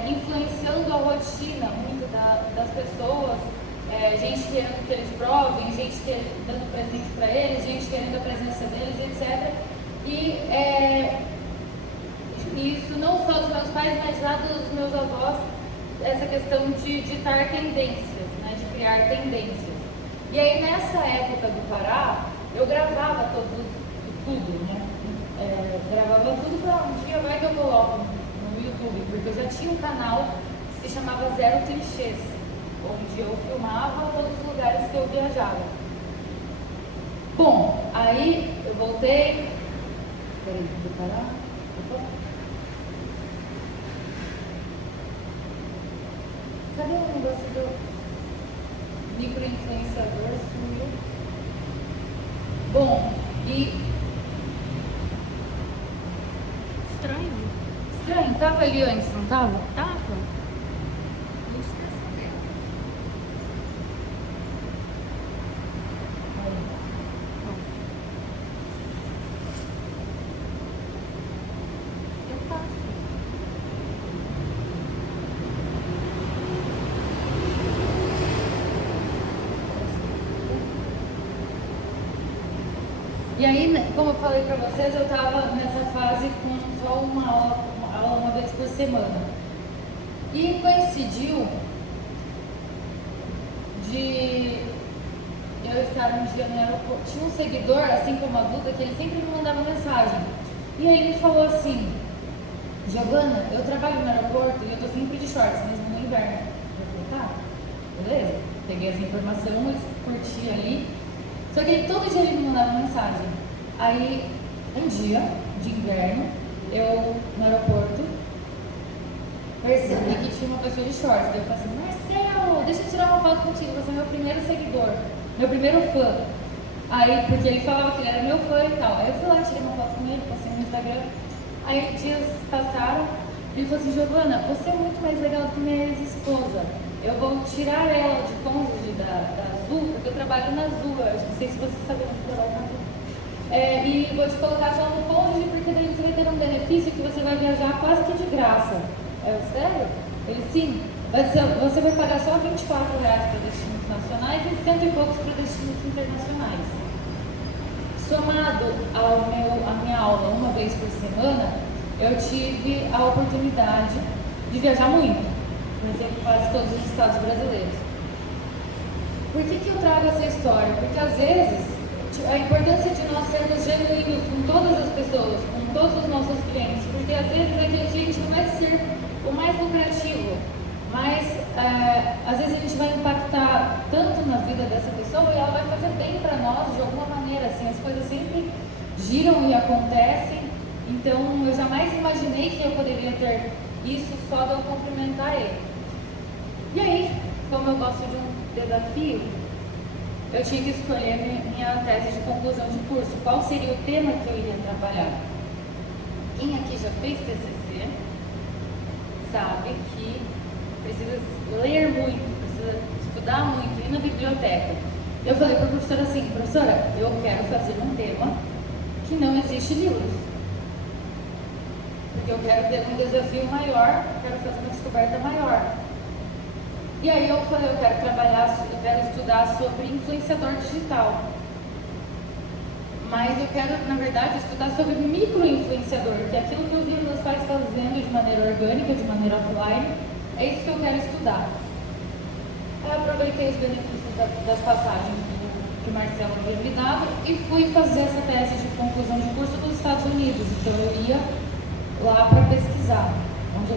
influenciando a rotina muito das pessoas, gente querendo que eles provem, gente dando presente para eles, gente querendo a presença deles, etc. E isso não só dos meus pais, mas já dos meus avós, essa questão de ditar tendências, né, de criar tendências. E aí nessa época do Pará, eu gravava tudo, né? Gravava tudo para um dia vai que eu coloco no YouTube, porque eu já tinha um canal que se chamava Zero Clichês, onde eu filmava todos os lugares que eu viajava. Bom, aí eu voltei. Peraí, vou parar. Opa. Cadê o negócio do micro-influenciador? Sumiu. Bom, e estranho, tava ali antes, não tava? Tava. Eu passo. E aí, como eu falei pra vocês, eu tava nessa fase com só uma aula uma vez por semana. E coincidiu de eu estar um dia no aeroporto. Tinha um seguidor, assim como a Duda, que ele sempre me mandava mensagem. E aí ele falou assim, Giovana, eu trabalho no aeroporto e eu tô sempre de shorts, mesmo no inverno. Eu falei, tá, beleza. Peguei essa informação, curti ali. Só que ele, todo dia ele me mandava mensagem. Aí, um dia de inverno, eu no aeroporto percebi que tinha uma pessoa de shorts. Daí eu falei assim, Marcelo, deixa eu tirar uma foto contigo, você é meu primeiro seguidor, meu primeiro fã. Aí, porque ele falava que ele era meu fã e tal. Aí eu fui lá, tirei uma foto com ele, postei no Instagram. Aí dias passaram, e ele falou assim, Giovana, você é muito mais legal do que minha ex-esposa. Eu vou tirar ela de cônjuge da Azul, porque eu trabalho na Azul, não sei se você sabe onde eu trabalho na Azul. E vou te colocar como cônjuge, porque daí você vai ter um benefício que você vai viajar quase que de graça. Sério? Ele sim. Você vai pagar só R$ 24 para destinos nacionais e 100 e poucos para destinos internacionais. Somado à minha aula uma vez por semana, eu tive a oportunidade de viajar muito, por exemplo, quase todos os estados brasileiros. Por que eu trago essa história? Porque às vezes a importância de nós sermos genuínos com todas as pessoas, com todos os nossos clientes, porque às vezes aquele cliente não vai ser o mais lucrativo, mas às vezes a gente vai impactar tanto na vida dessa pessoa e ela vai fazer bem para nós de alguma maneira, assim, as coisas sempre giram e acontecem, então eu jamais imaginei que eu poderia ter isso só de eu cumprimentar ele. E aí, como eu gosto de um desafio, eu tinha que escolher minha tese de conclusão de curso, qual seria o tema que eu iria trabalhar. Quem aqui já fez TCC sabe que precisa ler muito, precisa estudar muito, ir na biblioteca. Eu falei para a professora assim, professora, eu quero fazer um tema que não existe livros. Porque eu quero ter um desafio maior, quero fazer uma descoberta maior. E aí eu falei, eu quero estudar sobre influenciador digital. Mas eu quero, na verdade, estudar sobre micro-influenciador, que é aquilo que eu vi meus pais fazendo de maneira orgânica, de maneira offline. É isso que eu quero estudar. Eu aproveitei os benefícios das passagens que o Marcelo havia me dado e fui fazer essa tese de conclusão de curso nos Estados Unidos. Então eu ia lá para pesquisar, onde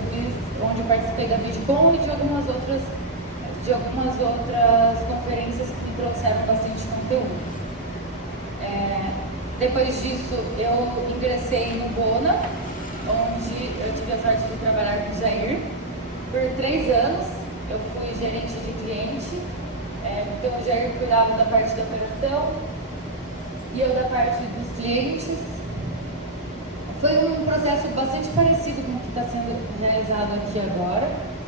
eu participei da VidCon e de algumas outras conferências que me trouxeram bastante conteúdo. Depois disso, eu ingressei no Bona, onde eu tive a sorte de trabalhar com o Jair. Por 3 anos, eu fui gerente de cliente, então o Jair cuidava da parte da operação e eu da parte dos clientes. Foi um processo bastante parecido com o que está sendo realizado aqui agora.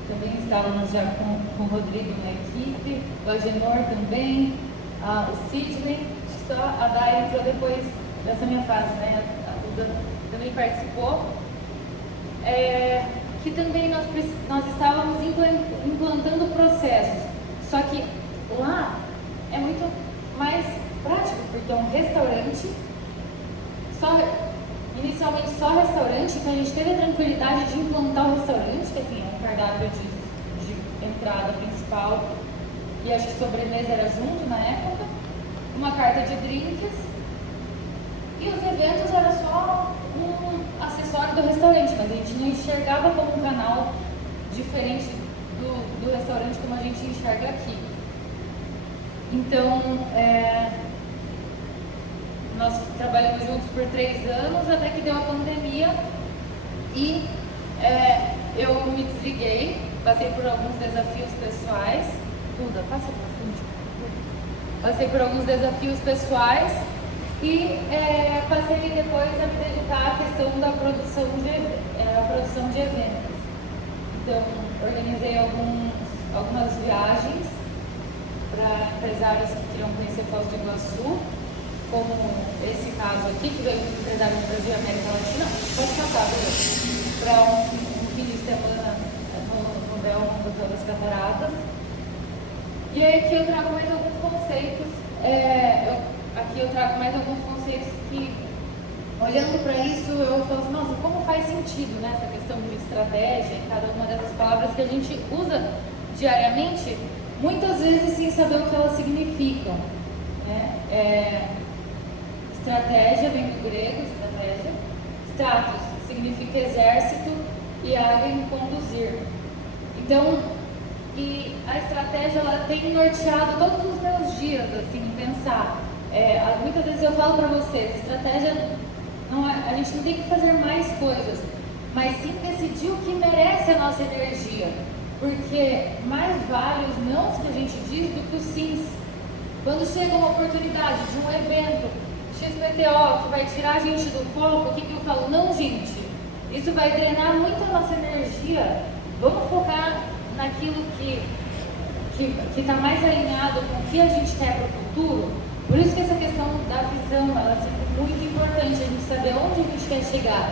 Também estávamos já com o Rodrigo na equipe, o Agenor também, o Sidney, só a Day entrou depois dessa minha fase, né? A Duda também participou. Que também nós estávamos implantando processos, só que lá é muito mais prático, porque é um restaurante, inicialmente só restaurante, então a gente teve a tranquilidade de implantar o restaurante, que assim, é um cardápio de entrada principal, e acho que sobremesa era junto na época, uma carta de drinks, e os eventos era só um acessório do restaurante, mas a gente não enxergava como um canal diferente do restaurante como a gente enxerga aqui. Então, nós trabalhamos juntos por 3 anos, até que deu a pandemia e eu me desliguei, passei por alguns desafios pessoais. Duda, passa pra frente. Passei por alguns desafios pessoais e passei depois a me dedicar à questão da produção de eventos. Então, organizei algumas viagens para empresários que queriam conhecer Foz do Iguaçu, como esse caso aqui, que veio com empresários do Brasil e América Latina. Pode passar, para um fim de semana no Belmont, no Hotel das Cataratas. E aí aqui eu trago mais alguns conceitos. Aqui eu trago mais alguns conceitos que, olhando para isso, eu falo assim, nossa, como faz sentido, né, essa questão de estratégia em cada uma dessas palavras que a gente usa diariamente, muitas vezes sem saber o que elas significam. Né? Estratégia vem do grego, estratégia. Stratos significa exército e águia conduzir. Então, e a estratégia ela tem norteado todos os meus dias, assim, pensar. Muitas vezes eu falo para vocês, estratégia a gente não tem que fazer mais coisas, mas sim decidir o que merece a nossa energia, porque mais vale os nãos que a gente diz do que os sims. Quando chega uma oportunidade de um evento XPTO que vai tirar a gente do foco, o que eu falo? Não, gente, isso vai drenar muito a nossa energia. Vamos focar naquilo que que está mais alinhado com o que a gente quer para o futuro. Por isso que essa questão da visão, ela é sempre muito importante, a gente saber onde a gente quer chegar.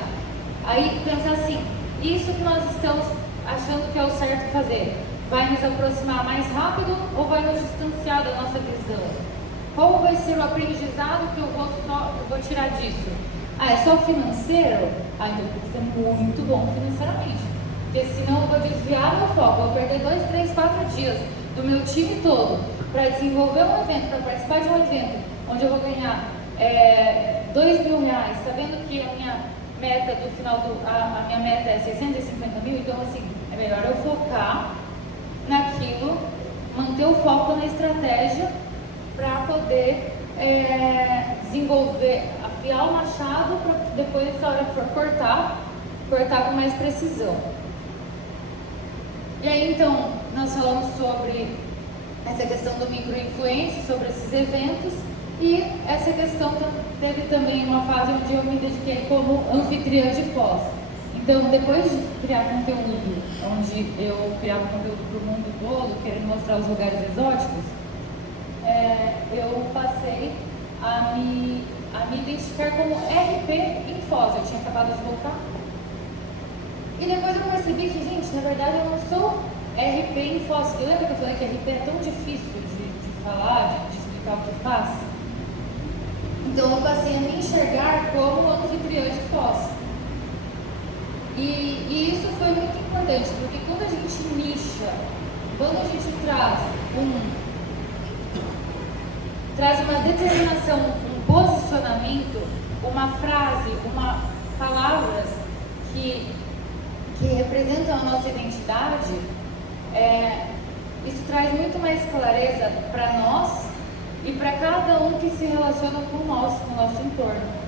Aí pensar assim, isso que nós estamos achando que é o certo fazer, vai nos aproximar mais rápido ou vai nos distanciar da nossa visão? Qual vai ser o aprendizado que eu vou tirar disso? Ah, é só financeiro? Ah, então tem que ser muito bom financeiramente. Porque senão eu vou desviar meu foco, eu vou perder 2, 3, 4 dias do meu time todo para desenvolver um evento, para participar de um evento onde eu vou ganhar R$2.000, sabendo que a minha meta do final a minha meta é 650 mil, então assim, é melhor eu focar naquilo, manter o foco na estratégia para poder desenvolver, afiar o machado para depois, na hora que for cortar com mais precisão. E aí então, nós falamos sobre essa questão do micro-influência, sobre esses eventos, e essa questão teve também uma fase onde eu me dediquei como anfitriã de Foz. Então, depois de criar conteúdo, onde eu criava conteúdo para o mundo todo, querendo mostrar os lugares exóticos, eu passei a me identificar como RP em Foz. Eu tinha acabado de voltar. E depois eu percebi que, gente, na verdade eu não sou RP em Foz. E lembra que eu falei que RP é tão difícil de falar, de explicar o que faz? Então eu passei a me enxergar como anfitriã de Foz. E isso foi muito importante, porque quando a gente nicha, quando a gente traz uma determinação, um posicionamento, uma frase, palavras que representam a nossa identidade, isso traz muito mais clareza para nós e para cada um que se relaciona com nós, com o nosso entorno.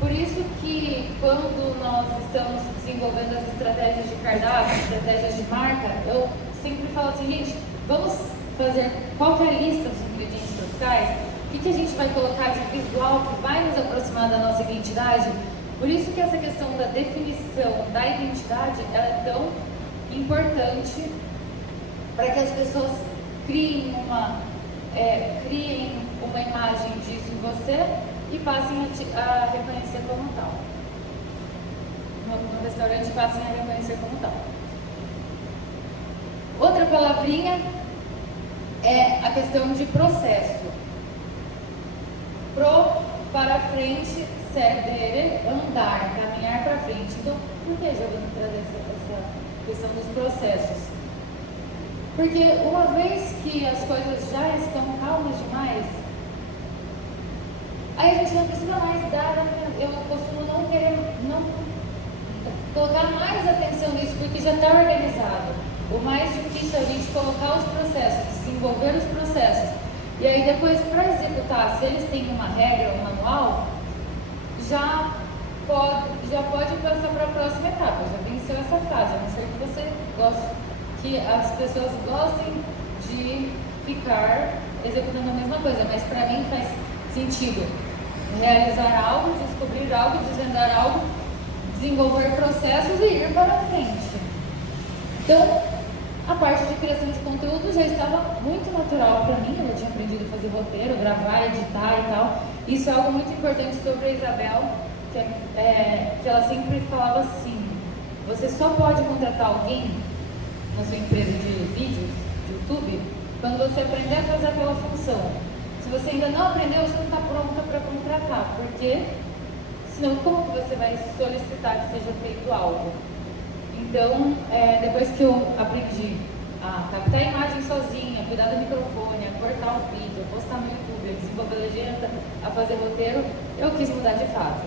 Por isso que quando nós estamos desenvolvendo as estratégias de cardápio, estratégias de marca, eu sempre falo assim, gente, vamos fazer qual que é a lista dos ingredientes tropicais, o que a gente vai colocar de visual que vai nos aproximar da nossa identidade. Por isso que essa questão da definição da identidade ela é tão importante para que as pessoas criem uma imagem disso em você e passem a reconhecer como tal. No restaurante passem a reconhecer como tal. Outra palavrinha é a questão de processo. Para frente, ceder, andar, caminhar para frente. Então, por que já vamos trazer essa questão dos processos? Porque uma vez que as coisas já estão calmas demais, aí a gente não precisa mais eu costumo não colocar mais atenção nisso, porque já está organizado. O mais difícil é a gente colocar os processos, desenvolver os processos. E aí depois, para executar, se eles têm uma regra, um manual, já pode passar para a próxima etapa, já venceu essa fase, a não ser que você goste, que as pessoas gostem de ficar executando a mesma coisa, mas para mim faz sentido realizar algo, descobrir algo, desvendar algo, desenvolver processos e ir para frente. Então, a parte de criação de conteúdo já estava muito natural para mim, eu já tinha aprendido a fazer roteiro, gravar, editar e tal. Isso é algo muito importante sobre a Isabel, que ela sempre falava assim, você só pode contratar alguém na sua empresa de vídeos, de YouTube, quando você aprender a fazer aquela função. Se você ainda não aprendeu, você não está pronta para contratar, porque senão como que você vai solicitar que seja feito algo? Então, depois que eu aprendi a captar a imagem sozinha, a cuidar do microfone, a cortar o vídeo, a postar no YouTube, a desenvolver legenda, a fazer roteiro, eu quis mudar de fase.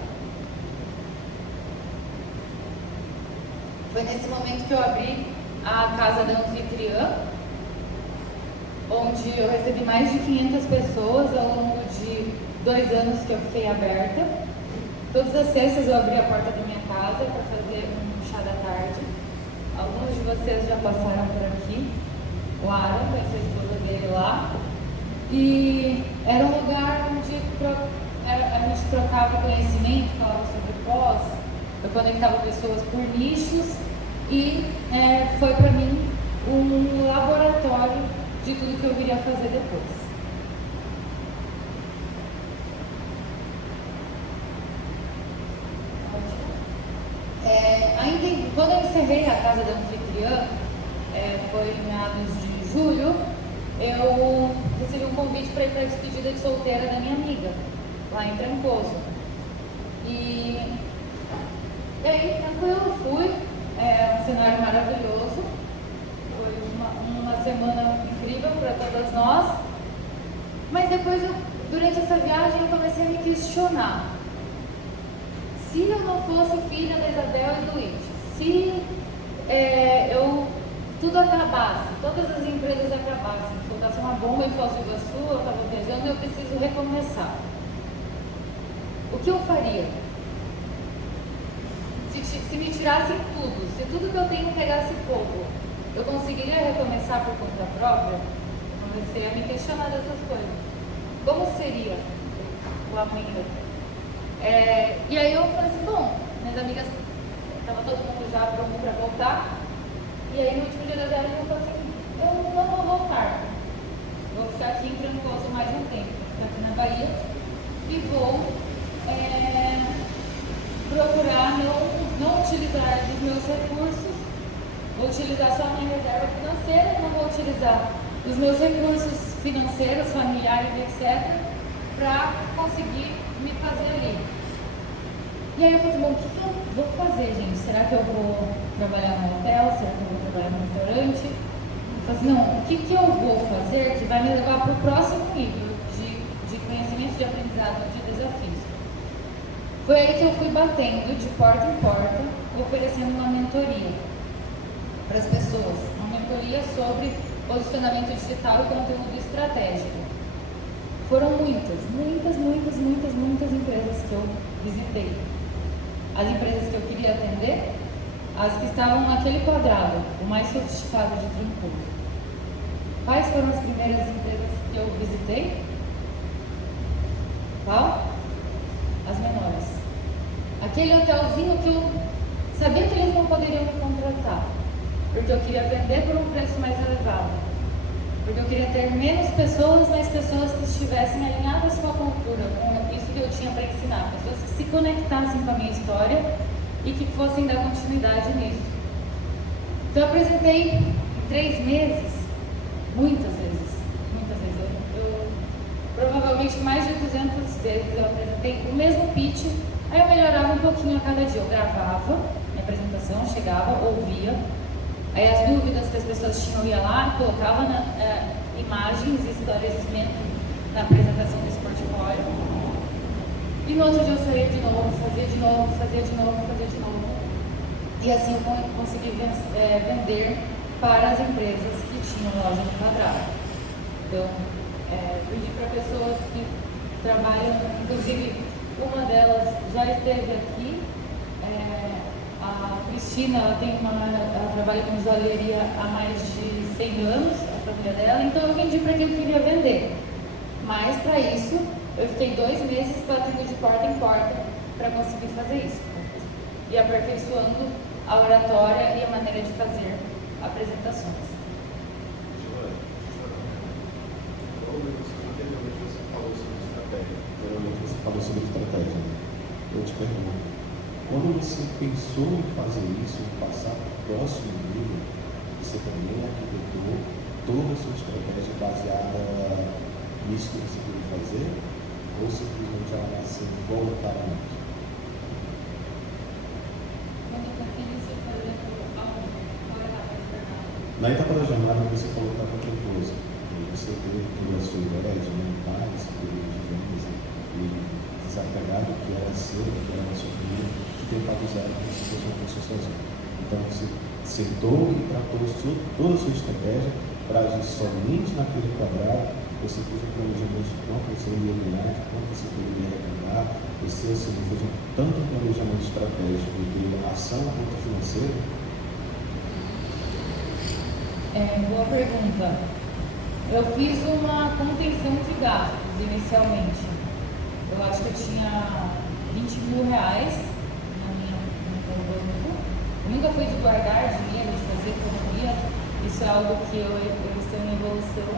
Foi nesse momento que eu abri a Casa da Anfitriã, onde eu recebi mais de 500 pessoas ao longo de 2 anos que eu fiquei aberta. Todas as sextas eu abri a porta da minha casa para fazer um chá da tarde. Alguns de vocês já passaram por aqui. O Aaron, vai ser a esposa dele lá. E era um lugar onde a gente trocava conhecimento, falava sobre pós, eu conectava pessoas por nichos e foi para mim um laboratório de tudo que eu viria a fazer depois. Quando eu encerrei a casa da anfitriã, foi em meados de julho, eu recebi um convite para ir para a despedida de solteira da minha amiga, lá em Trancoso. E aí, tranquilo, fui, um cenário maravilhoso, foi uma semana incrível para todas nós, mas depois, durante essa viagem, eu comecei a me questionar. Se eu não fosse filha da Isabel e do Ítio, se tudo acabasse, todas as empresas acabassem, soltasse uma bomba em Foz do Iguaçu, eu estava viajando, eu preciso recomeçar. O que eu faria? Se me tirassem tudo, se tudo que eu tenho pegasse fogo, eu conseguiria recomeçar por conta própria? Comecei a me questionar dessas coisas. Como seria o amanhã? E aí eu falei assim, bom, minhas amigas, estava todo mundo já pronto para voltar, e aí no último dia da viagem eu falei assim, eu não vou voltar, vou ficar aqui em Trancoso mais um tempo, vou ficar aqui na Bahia e vou procurar não utilizar dos meus recursos, vou utilizar só a minha reserva financeira, não vou utilizar os meus recursos financeiros, familiares, etc., para conseguir me fazer ali. E aí eu falei, bom, o que eu vou fazer, gente? Será que eu vou trabalhar no hotel? Será que eu vou trabalhar no restaurante? Eu falei assim, não, o que eu vou fazer que vai me levar para o próximo nível de conhecimento, de aprendizado, de desafios? Foi aí que eu fui batendo de porta em porta, oferecendo uma mentoria para as pessoas. Uma mentoria sobre posicionamento digital e conteúdo estratégico. Foram muitas empresas que eu visitei. As empresas que eu queria atender, as que estavam naquele quadrado, o mais sofisticado de Trancoso. Quais foram as primeiras empresas que eu visitei? Qual? As menores. Aquele hotelzinho que eu sabia que eles não poderiam me contratar, porque eu queria vender por um preço mais elevado. Porque eu queria ter menos pessoas, mas pessoas que estivessem alinhadas com a cultura, com isso que eu tinha para ensinar. Pessoas que se conectassem com a minha história e que fossem dar continuidade nisso. Então eu apresentei em 3 meses, muitas vezes. Eu provavelmente mais de 200 vezes eu apresentei o mesmo pitch, aí eu melhorava um pouquinho a cada dia. Eu gravava minha apresentação, chegava, ouvia. Aí as dúvidas que as pessoas tinham, eu ia lá, colocava imagens e esclarecimento na apresentação desse portfólio. E no outro dia eu saía de novo, fazia de novo. E assim eu consegui vender para as empresas que tinham loja no quadrado. Então, pedi para pessoas que trabalham, inclusive uma delas já esteve aqui, a Cristina, ela trabalha com joalheria há mais de 100 anos, a família dela, então eu vendi para quem eu queria vender. Mas para isso, eu fiquei 2 meses batendo de porta em porta para conseguir fazer isso. E aperfeiçoando a oratória e a maneira de fazer apresentações. Geralmente você falou sobre estratégia. Eu te pergunto, quando você pensou em fazer isso, em passar para o próximo nível, você também arquitetou toda a sua estratégia baseada nisso que você queria fazer? Ou simplesmente ela nasceu voluntariamente? Na etapa da jornada, você falou que estava Trancoso. Você teve toda a sua ideia de montar esse período de vendas e desapegado que era seu, que era da sua família, e tentar do zero como se fosse uma pessoa sozinha. Então você sentou e tratou toda a sua estratégia para agir somente naquele quadrado. Você fez um planejamento de quanto você ia ganhar, de quanto você poderia arrecadar. Você fez tanto um planejamento estratégico de ação quanto financeiro. Boa pergunta. Eu fiz uma contenção de gastos inicialmente. Eu acho que eu tinha 20 mil reais no banco. Eu nunca fui de guardar dinheiro, de fazer economia. isso é algo que eu estou em evolução.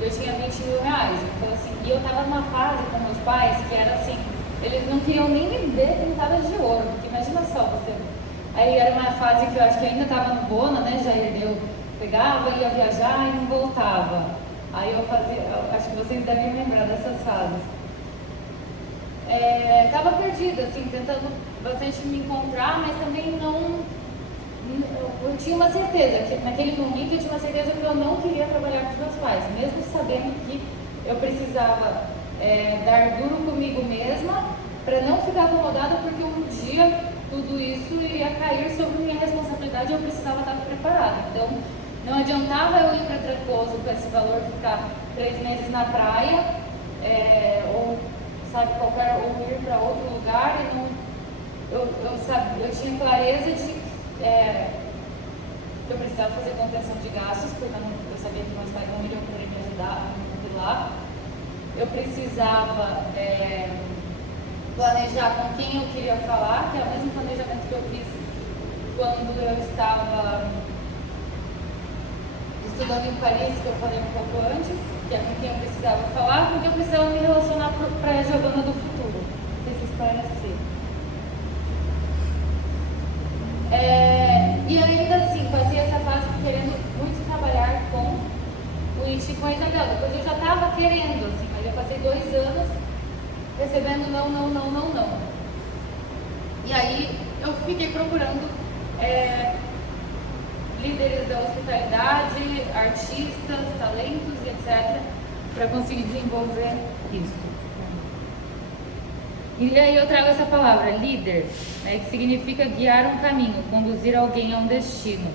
Eu tinha 20 mil reais. Então, assim, e eu estava numa fase com meus pais que era assim, eles não queriam nem me ver pintada de ouro, porque imagina só você. Aí era uma fase que eu acho que ainda estava no Bona, né? Já eu pegava, ia viajar e não voltava. Aí eu fazia, acho que vocês devem lembrar dessas fases. Estava perdida, assim, tentando bastante me encontrar, mas também eu tinha uma certeza, que naquele momento eu tinha uma certeza que eu não queria trabalhar com os meus pais, mesmo sabendo que eu precisava dar duro comigo mesma para não ficar acomodada, porque um dia tudo isso iria cair sobre minha responsabilidade e eu precisava estar preparada. Então, não adiantava eu ir para Trancoso com esse valor, ficar 3 meses na praia, ou ir para outro lugar e não. Eu tinha clareza de que eu precisava fazer contenção de gastos, porque eu sabia que meus pais não iriam poder me ajudar a me mobilar. Eu precisava planejar com quem eu queria falar, que é o mesmo planejamento que eu fiz quando eu estava estudando em Paris, que eu falei um pouco antes, que é com quem eu precisava falar, com quem eu precisava me relacionar para a Giovana do futuro. Não sei se esclarecer. E ainda assim, passei essa fase querendo muito trabalhar com o IT com a Isabel. Depois eu já estava querendo, assim, mas eu passei 2 anos recebendo não. E aí eu fiquei procurando líderes da hospitalidade, artistas, talentos, etc., para conseguir desenvolver isso. E aí eu trago essa palavra, líder, né, que significa guiar um caminho, conduzir alguém a um destino.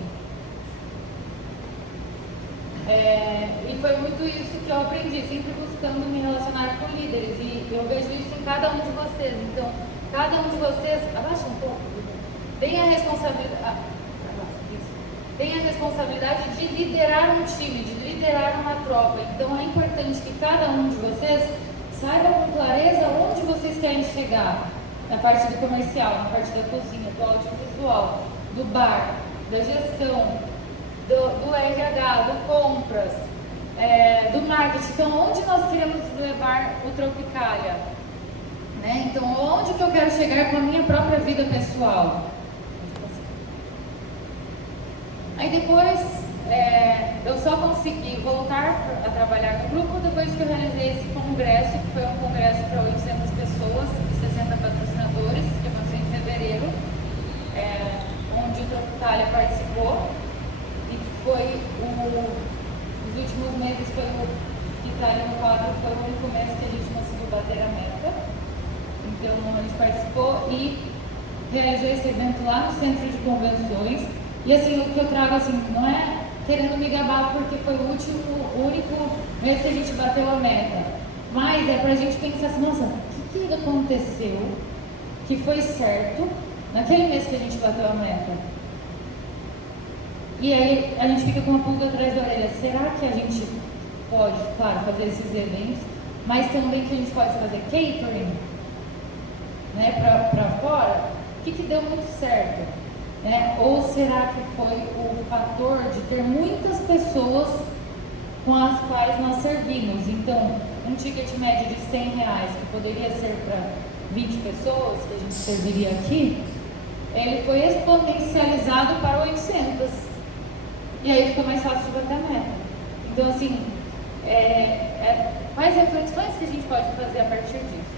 E foi muito isso que eu aprendi, sempre buscando me relacionar com líderes. E eu vejo isso em cada um de vocês. Então, cada um de vocês... Abaixa um pouco. Tem a responsabilidade de liderar um time, de liderar uma tropa. Então, é importante que cada um de vocês saiba com clareza onde vocês querem chegar. Na parte do comercial, na parte da cozinha, do audiovisual, do bar, da gestão, do RH, do compras, do marketing. Então, onde nós queremos levar o Tropicália? Né? Então, onde que eu quero chegar com a minha própria vida pessoal? Aí depois, eu só consegui voltar a trabalhar no grupo depois que eu realizei esse congresso, que foi um congresso para 800 pessoas e 60 patrocinadores, que aconteceu em fevereiro, onde o Tropicália participou. E foi nos últimos meses, foi o que está ali no quadro, foi o único mês que a gente conseguiu bater a meta. Então a gente participou e realizou esse evento lá no centro de convenções. E assim, o que eu trago assim, não é querendo me gabar porque foi o único mês que a gente bateu a meta, mas é pra gente pensar assim, nossa, o que aconteceu que foi certo naquele mês que a gente bateu a meta? E aí a gente fica com uma pulga atrás da orelha. Será que a gente pode, claro, fazer esses eventos, mas também que a gente pode fazer catering, né, pra fora? O que deu muito certo? Ou será que foi o fator de ter muitas pessoas com as quais nós servimos? Então, um ticket médio de R$100, que poderia ser para 20 pessoas, que a gente serviria aqui, ele foi exponencializado para 800. E aí ficou mais fácil de bater a meta. Então, assim, quais reflexões que a gente pode fazer a partir disso?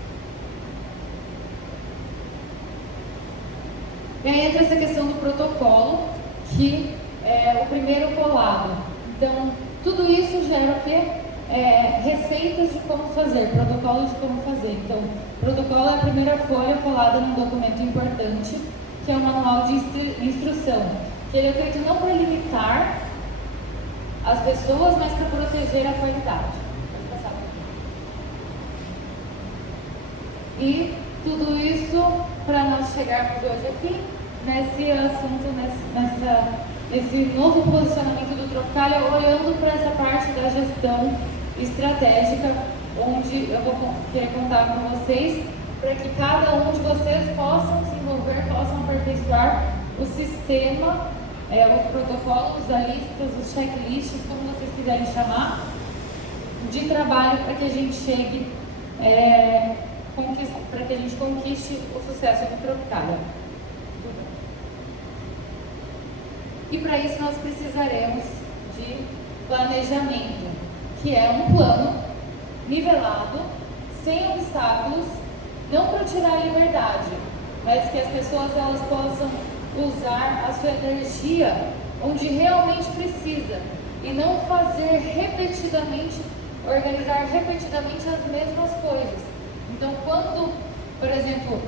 E aí entra essa questão do protocolo, que é o primeiro colado. Então, tudo isso gera o quê? Receitas de como fazer, protocolo de como fazer. Então, protocolo é a primeira folha colada num documento importante, que é o manual de instrução, que ele é feito não para limitar as pessoas, mas para proteger a qualidade. Pode passar. E tudo isso para nós chegarmos hoje aqui nesse assunto, nesse novo posicionamento do Tropicália, olhando para essa parte da gestão estratégica, onde eu vou querer contar com vocês para que cada um de vocês possam desenvolver, possam aperfeiçoar o sistema os protocolos, as listas, os checklists, como vocês quiserem chamar, de trabalho para que a gente chegue, para que a gente conquiste o sucesso do Tropicália. E para isso nós precisaremos de planejamento, que é um plano nivelado, sem obstáculos, não para tirar a liberdade, mas que as pessoas elas possam usar a sua energia onde realmente precisa e não fazer repetidamente, organizar repetidamente as mesmas coisas. Então, quando, por exemplo,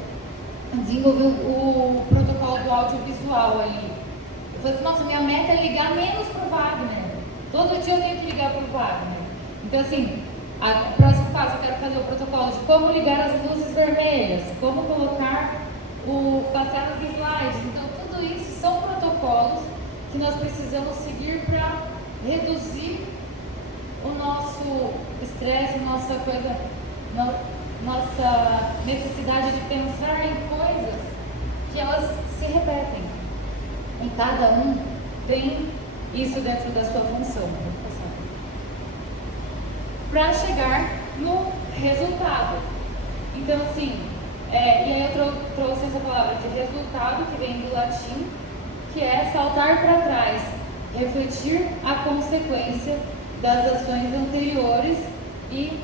desenvolver o protocolo do audiovisual ali, eu falei assim, nossa, minha meta é ligar menos para o Wagner. Todo dia eu tenho que ligar para o Wagner. Então, assim, o próximo passo eu quero fazer o protocolo de como ligar as luzes vermelhas, como colocar passar os slides. Então, tudo isso são protocolos que nós precisamos seguir para reduzir o nosso estresse, nossa necessidade de pensar em coisas que elas se repetem. E cada um tem isso dentro da sua função. Para chegar no resultado. Então, assim, e aí eu trouxe essa palavra de resultado, que vem do latim, que é saltar para trás, refletir a consequência das ações anteriores e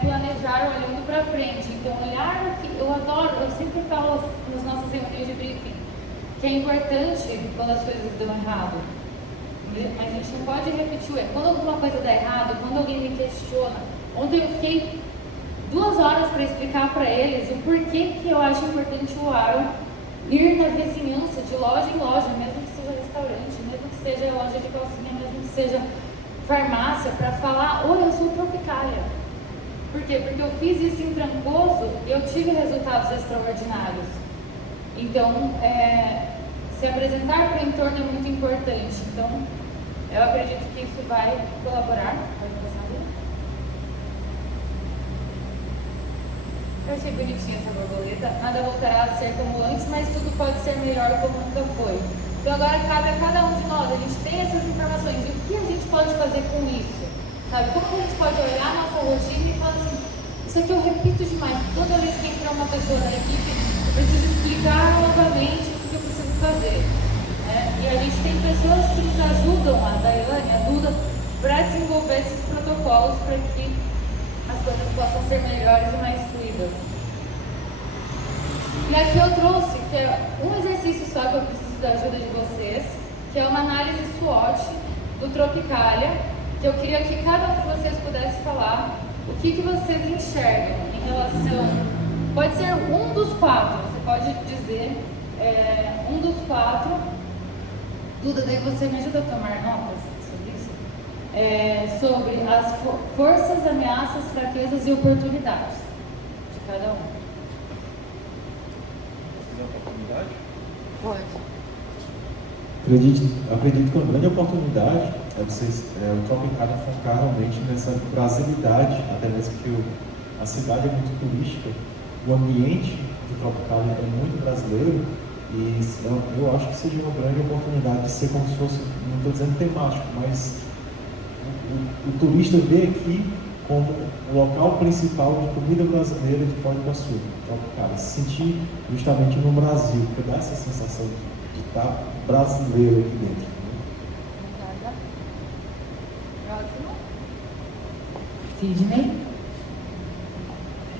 planejar olhando para frente. Então, olhar, eu adoro, eu sempre falo nas nossas reuniões de briefing, que é importante quando as coisas dão errado. Mas a gente não pode repetir o erro. Quando alguma coisa dá errado, quando alguém me questiona, ontem eu fiquei 2 horas para explicar para eles o porquê que eu acho importante o Aaron ir na vizinhança, de loja em loja, mesmo que seja restaurante, mesmo que seja loja de calcinha, mesmo que seja farmácia, para falar, oi, eu sou Tropicália. Por quê? Porque eu fiz isso em Trancoso e eu tive resultados extraordinários. Então, se apresentar para o entorno é muito importante. Então, eu acredito que isso vai colaborar. Pode passar ali. Eu achei bonitinha essa borboleta. Nada voltará a ser como antes, mas tudo pode ser melhor como nunca foi. Então agora cabe a cada um de nós. A gente tem essas informações. E o que a gente pode fazer com isso? Sabe? Como a gente pode olhar a nossa rotina e falar assim, isso aqui eu repito demais. Toda vez que entra uma pessoa na equipe, eu preciso explicar novamente o que eu preciso fazer. E a gente tem pessoas que nos ajudam, a Daiane, a Duda, para desenvolver esses protocolos para que as coisas possam ser melhores e mais fluidas. E aqui eu trouxe, que é um exercício só que eu preciso da ajuda de vocês, que é uma análise SWOT do Tropicália, que eu queria que cada um de vocês pudesse falar o que vocês enxergam em relação... Pode ser um dos 4, você pode dizer um dos 4. Duda, daí você me ajuda a tomar notas sobre isso? Sobre as forças, ameaças, fraquezas e oportunidades de cada um. Oportunidade? Pode. Acredito que uma grande oportunidade é o Tropicália focar realmente nessa brasilidade, até mesmo que a cidade é muito turística, o ambiente do Tropicália é muito brasileiro. E eu acho que seja uma grande oportunidade de ser como se fosse, não estou dizendo temático, mas o turista vê aqui como o local principal de comida brasileira de Foz do Iguaçu, Tropicália, se sentir justamente no Brasil, porque dá essa sensação de estar brasileiro aqui dentro. Obrigada. Próximo. Sidney.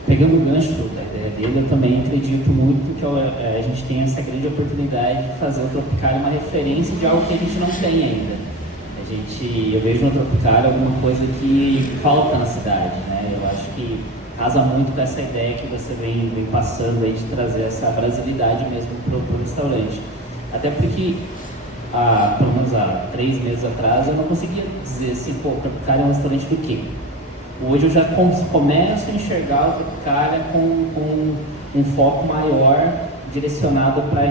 Pegando o gancho da ideia dele, eu também acredito muito que a gente tem essa grande oportunidade de fazer o Tropicália uma referência de algo que a gente não tem ainda. Eu vejo no Tropicália alguma coisa que falta na cidade, né? Eu acho que casa muito com essa ideia que você vem passando aí de trazer essa brasilidade mesmo para o restaurante. Até porque, pelo menos há 3 meses atrás, eu não conseguia dizer assim, pô, o Tropicália é um restaurante do quê? Hoje eu já começo a enxergar o Tropicália com um foco maior direcionado para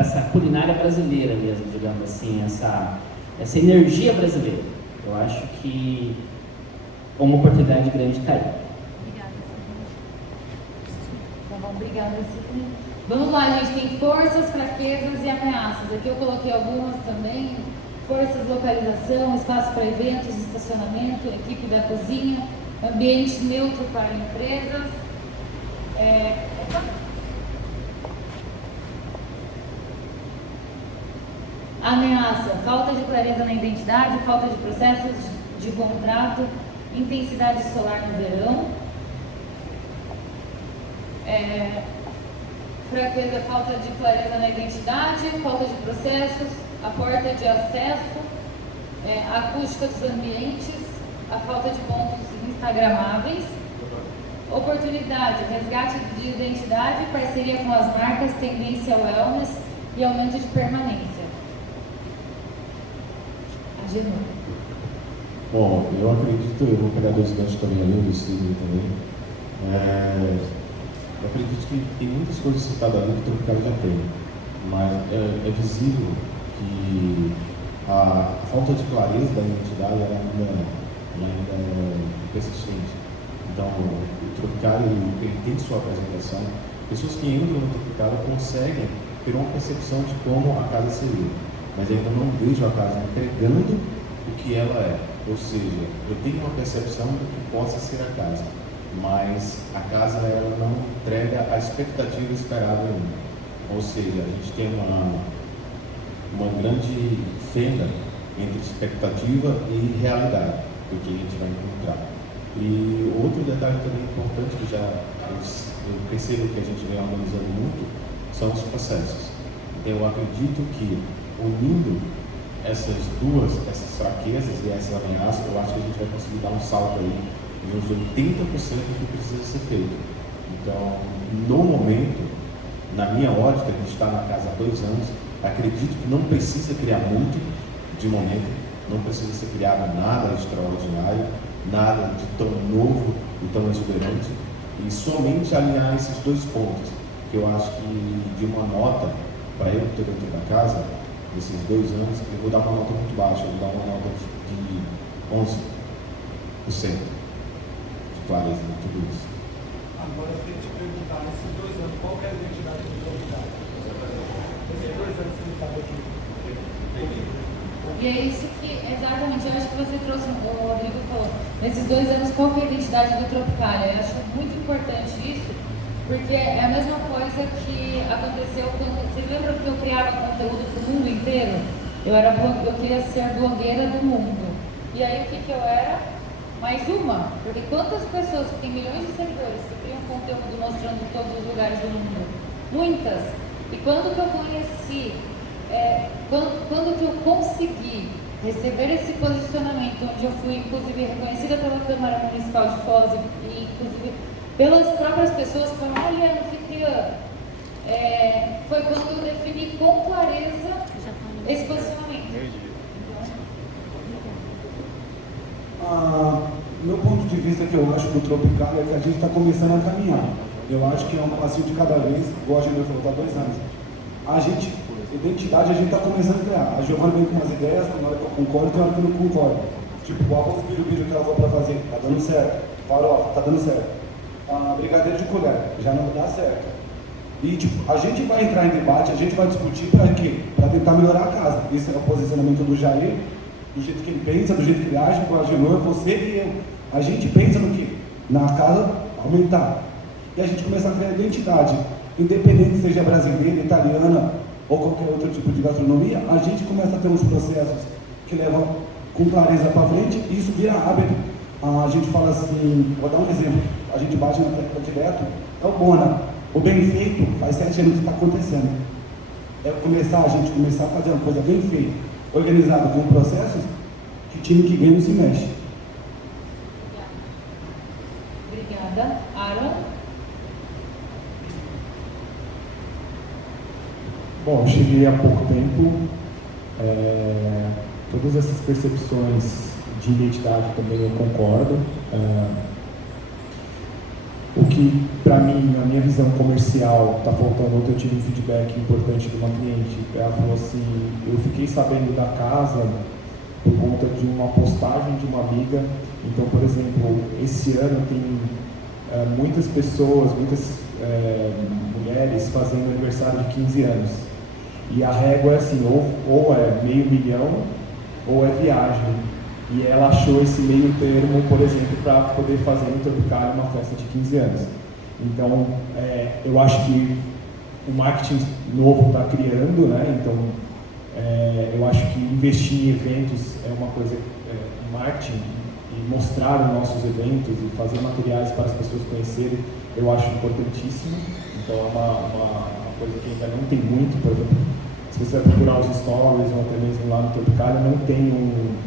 essa culinária brasileira mesmo, digamos assim, essa energia brasileira. Eu acho que uma oportunidade grande está aí. Obrigada, Sidney. Tá bom, obrigada, Sidney. Vamos lá, gente. Tem forças, fraquezas e ameaças. Aqui eu coloquei algumas também. Forças, localização, espaço para eventos, estacionamento, equipe da cozinha, ambiente neutro para empresas. Ameaça, falta de clareza na identidade, falta de processos de contrato, intensidade solar no verão. Fraqueza, falta de clareza na identidade, falta de processos, a porta de acesso, a acústica dos ambientes, a falta de pontos instagramáveis. Oportunidade, resgate de identidade, parceria com as marcas, tendência wellness e aumento de permanência. Agenor. Bom, eu acredito, eu vou pegar 2 ganchos também ali, do Cid também. Eu acredito que tem muitas coisas citadas ali que o Tropicália já tem, mas é visível que a falta de clareza da identidade ela ainda é persistente. Então, o Tropicália ele tem sua apresentação. Pessoas que entram no Tropicália conseguem ter uma percepção de como a casa seria, mas ainda não vejo a casa entregando o que ela é. Ou seja, eu tenho uma percepção do que possa ser a casa, mas a casa ela não entrega a expectativa esperada ainda. Ou seja, a gente tem uma grande fenda entre expectativa e realidade do que a gente vai encontrar. E outro detalhe também importante que eu percebo que a gente vem analisando muito são os processos. Então, eu acredito que unindo essas fraquezas e essas ameaças, eu acho que a gente vai conseguir dar um salto aí de uns 80% do que precisa ser feito. Então, no momento, na minha ótica, de estar na casa há 2 anos, acredito que não precisa criar muito de momento, não precisa ser criado nada extraordinário, nada de tão novo e tão exuberante, e somente alinhar esses 2 pontos, que eu acho que de uma nota, para eu que estou dentro da casa, nesses 2 anos, eu vou dar uma nota muito baixa, eu vou dar uma nota de 11% de clareza de tudo isso. Agora eu queria te perguntar, nesses 2 anos, qual que é a identidade do Tropicália? Nesses 2 anos que ele estava aqui. E é isso que, exatamente, eu acho que você trouxe, o Rodrigo falou, nesses 2 anos, qual que é a identidade do Tropicália? Eu acho muito importante isso, porque é a mesma coisa que aconteceu quando... Vocês lembram que eu criava conteúdo para o mundo inteiro? Eu queria ser blogueira do mundo. E aí o que eu era? Mais uma. Porque quantas pessoas que têm milhões de seguidores que criam conteúdo mostrando todos os lugares do mundo? Muitas. E quando que eu conheci, quando que eu consegui receber esse posicionamento, onde eu fui inclusive reconhecida pela Câmara Municipal de Foz e inclusive pelas próprias pessoas que falaram, olha, anfitriã, foi quando eu defini com clareza esse posicionamento. Meu ponto de vista que eu acho do Tropicália é que a gente está começando a caminhar. Eu acho que é um passinho de cada vez, igual a gente falou, está 2 anos. Identidade a gente está começando a criar. A Giovana vem com umas ideias, tem hora que eu concordo, tem hora que eu não concordo. Tipo, o arroz birubiru que ela foi para fazer, tá dando certo. Farofa, tá dando certo. Brigadeiro de colher, já não dá certo. E tipo, a gente vai entrar em debate, a gente vai discutir para quê? Para tentar melhorar a casa. Esse é o posicionamento do Jair, do jeito que ele pensa, do jeito que ele age, com o Agenor, você e eu. A gente pensa no quê? Na casa aumentar. E a gente começa a criar identidade. Independente seja brasileira, italiana ou qualquer outro tipo de gastronomia, a gente começa a ter uns processos que levam com clareza para frente e isso vira hábito. A gente fala assim, vou dar um exemplo, a gente bate na tecla direto, é o Bona. O bem feito faz 7 anos que está acontecendo. A gente começar a fazer uma coisa bem feita, organizada com processos, que time que ganha não se mexe. Obrigada. Aaron? Bom, eu cheguei há pouco tempo. Todas essas percepções de identidade também eu concordo. O que, para mim, na minha visão comercial, está faltando. Ontem eu tive um feedback importante de uma cliente. Ela falou assim, eu fiquei sabendo da casa por conta de uma postagem de uma amiga. Então, por exemplo, esse ano tem muitas pessoas, muitas mulheres mulheres fazendo aniversário de 15 anos. E a régua é assim, ou é R$500 mil ou é viagem. E ela achou esse meio termo, por exemplo, para poder fazer no Tropicália uma festa de 15 anos. Então, eu acho que o marketing novo está criando, né? Então, eu acho que investir em eventos é uma coisa, marketing, e mostrar os nossos eventos e fazer materiais para as pessoas conhecerem, eu acho importantíssimo. Então, é uma coisa que ainda não tem muito, por exemplo, se você vai procurar os stories ou até mesmo lá no Tropicália, não tem um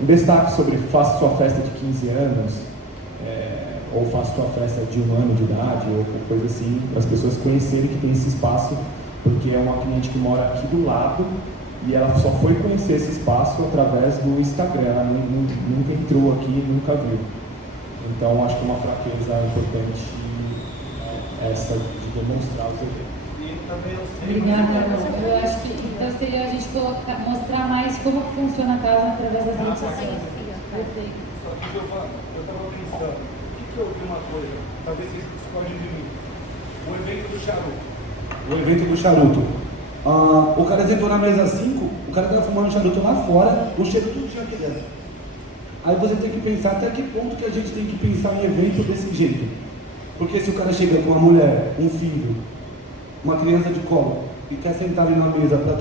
destaque sobre faça sua festa de 15 anos, ou faça sua festa de 1 ano de idade, ou coisa assim, para as pessoas conhecerem que tem esse espaço, porque é uma cliente que mora aqui do lado e ela só foi conhecer esse espaço através do Instagram, ela nunca entrou aqui, nunca viu. Então acho que é uma fraqueza importante essa de demonstrar os eventos. Obrigada, eu acho que então seria a gente mostrar mais como funciona a casa através das redes sociais. Perfeito. Só que eu estava pensando, o que eu vi uma coisa, talvez vocês discordem de mim, o evento do charuto. O evento do charuto. O cara sentou na mesa 5, o cara estava fumando charuto lá fora, o cheiro tudo tinha aqui dentro. Aí você tem que pensar até que ponto que a gente tem que pensar em evento desse jeito. Porque se o cara chega com uma mulher, um filho, uma criança de colo, e quer sentar ali na mesa para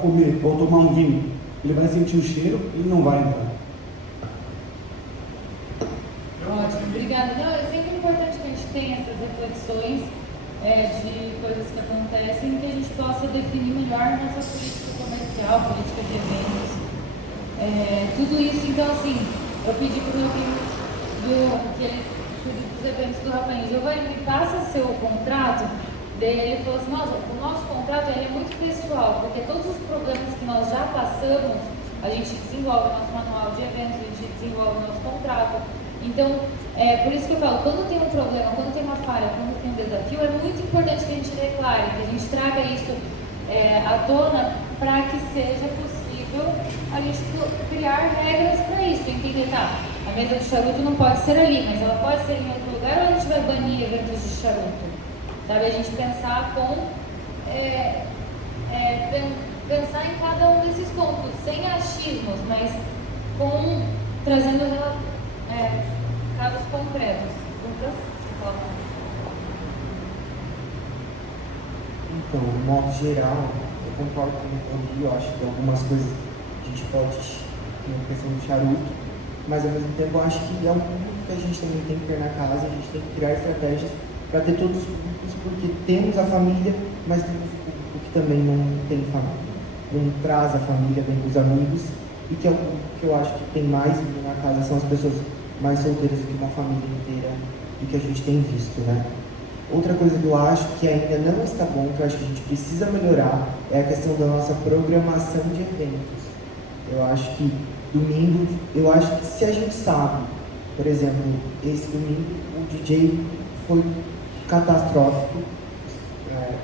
comer ou tomar um vinho, ele vai sentir o cheiro, ele não vai entrar. Ótimo, obrigada. Não, é sempre importante que a gente tenha essas reflexões de coisas que acontecem, que a gente possa definir melhor nossa política comercial, política de eventos. Tudo isso, então assim, eu pedi para o dos eventos do Rafael, Giovanni, me passa seu contrato. Daí ele falou assim, nossa, o nosso contrato é muito pessoal, porque todos os problemas que nós já passamos, a gente desenvolve o nosso manual de eventos, a gente desenvolve o nosso contrato. Então, por isso que eu falo, quando tem um problema, quando tem uma falha, quando tem um desafio, é muito importante que a gente declare, que a gente traga isso à tona para que seja possível a gente criar regras para isso, entender, tá? A mesa de charuto não pode ser ali, mas ela pode ser em outro lugar ou a gente vai banir eventos de charuto? Sabe, a gente pensar pensar em cada um desses pontos, sem achismos, mas trazendo casos concretos. Então, de modo geral, eu concordo com o Rodrigo, eu acho que algumas coisas a gente pode ter uma questão do charuto, mas ao mesmo tempo eu acho que é um público que a gente também tem que ter na casa, a gente tem que criar estratégias para ter todos os públicos, porque temos a família, mas temos o público que também não tem família, não traz a família, vem com os amigos, e que é o público que eu acho que tem mais vindo na casa, são as pessoas mais solteiras do que uma família inteira, do que a gente tem visto, né? Outra coisa que eu acho que ainda não está bom, que eu acho que a gente precisa melhorar, é a questão da nossa programação de eventos. Eu acho que domingo, eu acho que se a gente sabe, por exemplo, esse domingo o DJ foi catastrófico,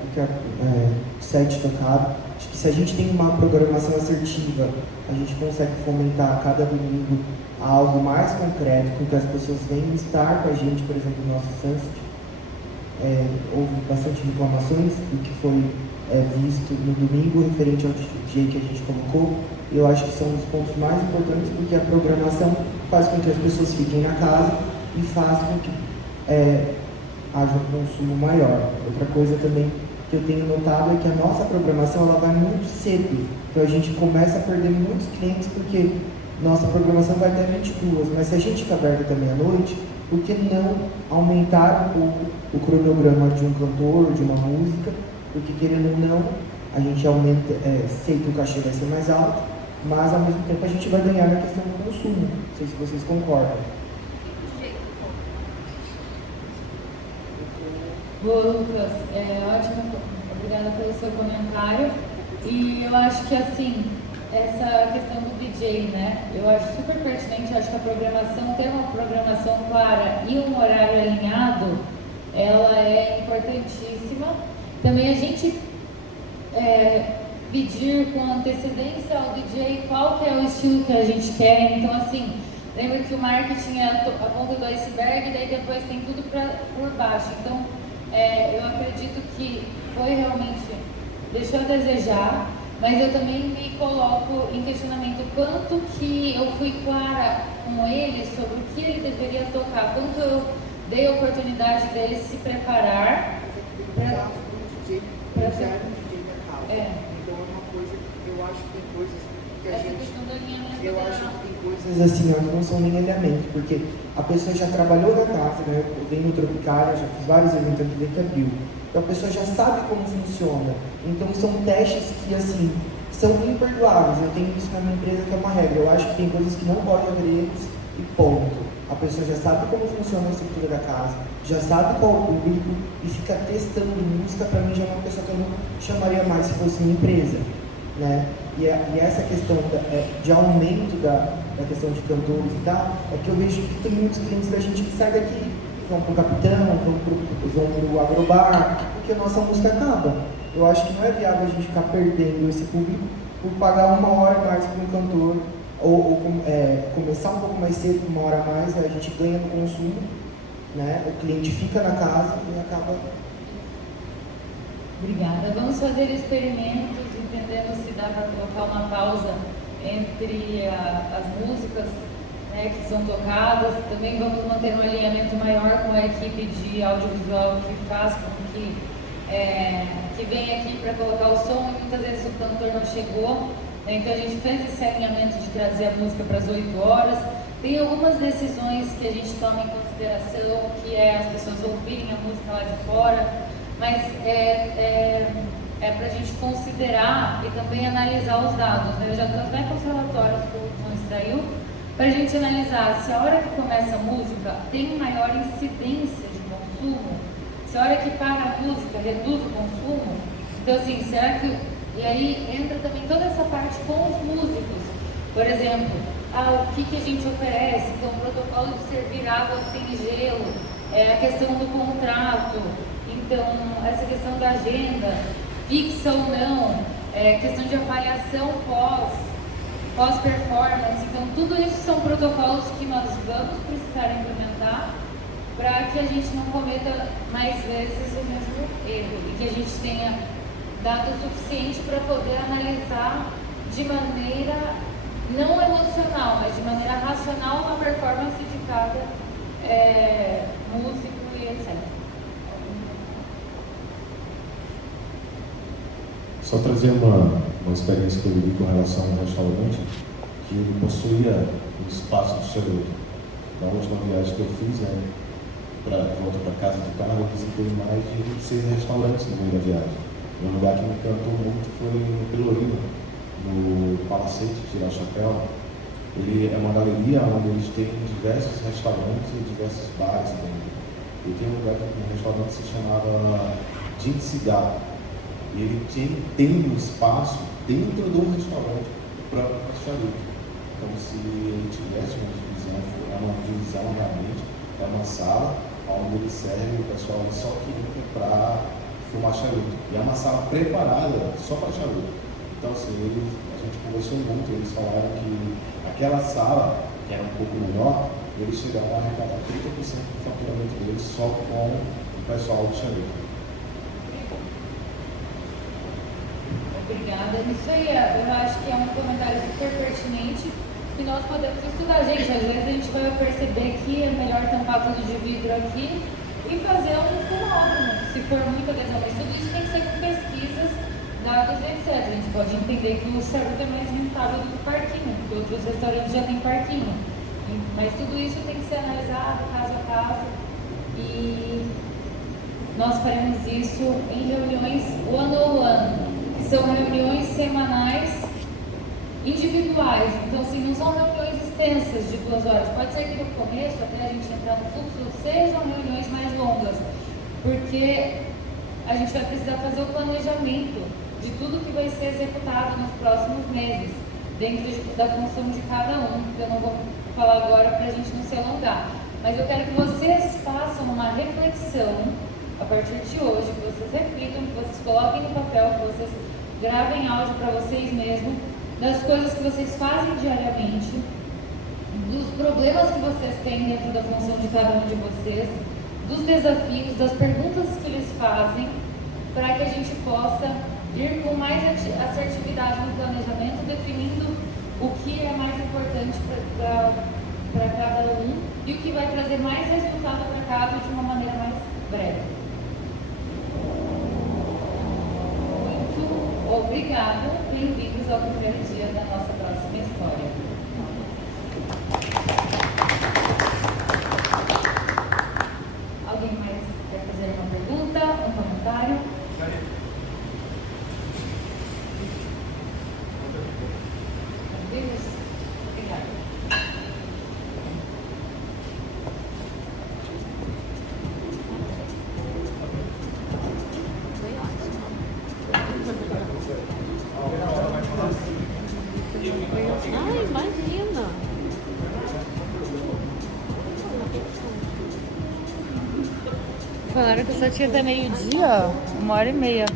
o set tocado. Acho que se a gente tem uma programação assertiva, a gente consegue fomentar a cada domingo algo mais concreto, com que as pessoas venham estar com a gente, por exemplo, no nosso Sunset. Houve bastante reclamações do que foi visto no domingo referente ao DJ que a gente colocou. Eu acho que são os pontos mais importantes, porque a programação faz com que as pessoas fiquem na casa e faz com que haja um consumo maior. Outra coisa também que eu tenho notado é que a nossa programação ela vai muito cedo, então a gente começa a perder muitos clientes porque nossa programação vai até 22, mas se a gente fica aberta até meia-noite, por que não aumentar um pouco o cronograma de um cantor, de uma música, porque querendo ou não, a gente aumenta, sei que o cachê vai ser mais alto, mas ao mesmo tempo a gente vai ganhar na questão do consumo, não sei se vocês concordam. Boa, Lucas, ótimo, obrigada pelo seu comentário. E eu acho que assim, essa questão do DJ, né? Eu acho super pertinente, eu acho que a programação, ter uma programação clara e um horário alinhado, ela é importantíssima. Também a gente pedir com antecedência ao DJ qual que é o estilo que a gente quer. Então assim, Lembra que o marketing é a ponta do iceberg e daí depois tem tudo por baixo. Então, eu acredito que foi realmente, deixou a desejar, mas eu também me coloco em questionamento quanto que eu fui clara com ele sobre o que ele deveria tocar, quanto eu dei a oportunidade dele se preparar para Então é uma coisa, eu acho que tem coisas que a essa gente... questão do alinhamento. Eu acho que tem coisas assim, ó, que não são nem alinhamento, porque a pessoa já trabalhou na casa, né? Eu venho no Tropicália, já fiz vários eventos aqui dentro da Bio. Então a pessoa já sabe como funciona. Então são testes que, assim, são imperdoáveis. Eu tenho isso na minha empresa que é uma regra. Eu acho que tem coisas que não podem haver erros e ponto. A pessoa já sabe como funciona a estrutura da casa, já sabe qual é o público e fica testando música. Para mim já é uma pessoa que eu não chamaria mais se fosse minha empresa, né? E essa questão de aumento da questão de cantores e tal, é que eu vejo que tem muitos clientes da gente que saem daqui, vão pro Capitão, vão pro Agrobar, porque a nossa música acaba. Eu acho que não é viável a gente ficar perdendo esse público por pagar 1 hora mais para um cantor, ou começar um pouco mais cedo, 1 hora a mais, a gente ganha no consumo, né? O cliente fica na casa e acaba... Obrigada. Vamos fazer experimentos, entendendo se dá para colocar uma pausa entre as músicas, né, que são tocadas. Também vamos manter um alinhamento maior com a equipe de audiovisual que faz com que vem aqui para colocar o som e muitas vezes o cantor não chegou. Então a gente fez esse alinhamento de trazer a música para as 8 horas. Tem algumas decisões que a gente toma em consideração, que é as pessoas ouvirem a música lá de fora, mas é para a gente considerar e também analisar os dados, né? Eu já estou até com os relatórios que o Hudson extraiu, para a gente analisar se a hora que começa a música tem maior incidência de consumo, se a hora que para a música reduz o consumo. Então assim, será que... E aí entra também toda essa parte com os músicos. Por exemplo, o que a gente oferece, então o protocolo de servir água sem gelo, a questão do contrato, então essa questão da agenda, fixa ou não, questão de avaliação pós-performance. Então tudo isso são protocolos que nós vamos precisar implementar para que a gente não cometa mais vezes o mesmo erro e que a gente tenha dado o suficiente para poder analisar de maneira não emocional, mas de maneira racional a performance de cada músico e etc. Só trazer uma experiência que eu vivi com relação a um restaurante que ele possuía um espaço de charuto. Na última viagem que eu fiz, volta para casa de carro, eu visitei mais de 26 restaurantes no meio da viagem. Um lugar que me encantou muito foi no Pelourinho, no Palacete, Tirar o Chapéu. Ele é uma galeria onde eles têm diversos restaurantes e diversos bares dentro. E tem um restaurante que se chamava Gin Cigarro. E ele tem um espaço dentro do restaurante próprio para charuto. Então, se ele tivesse uma divisão, é uma divisão realmente, é uma sala onde ele serve o pessoal só que entra para fumar charuto. E é uma sala preparada só para charuto. Então, assim, a gente conversou muito, eles falaram que aquela sala, que era um pouco menor, eles chegaram a arrecadar 30% do faturamento deles só com o pessoal de charuto. Obrigada. Isso aí, eu acho que é um comentário super pertinente que nós podemos estudar. Gente, às vezes a gente vai perceber que é melhor tampar tudo de vidro aqui e fazer um fumódromo, se for muita adesão. Mas tudo isso tem que ser com pesquisas, dados, etc. A gente pode entender que o charuto é mais rentável do que o parquinho, porque outros restaurantes já têm parquinho. Mas tudo isso tem que ser analisado caso a caso. E nós faremos isso em reuniões one-on-one, que são reuniões semanais individuais. Então, assim, não são reuniões extensas de 2 horas. Pode ser que no começo, até a gente entrar no fluxo, sejam reuniões mais longas, porque a gente vai precisar fazer o planejamento de tudo que vai ser executado nos próximos meses, dentro da função de cada um, que eu não vou falar agora para a gente não se alongar. Mas eu quero que vocês façam uma reflexão a partir de hoje, que vocês reflitam, que vocês coloquem no papel, que vocês gravem áudio para vocês mesmos, das coisas que vocês fazem diariamente, dos problemas que vocês têm dentro da função de cada um de vocês, dos desafios, das perguntas que eles fazem, para que a gente possa ir com mais assertividade no planejamento, definindo o que é mais importante para cada um e o que vai trazer mais resultado para casa de uma maneira mais breve. Muito obrigada, bem-vindos ao primeiro dia da nossa próxima história. Alguém mais quer fazer uma pergunta, um comentário? Obrigada. Ai, imagina! Falaram que só tinha até meio-dia, 1h30.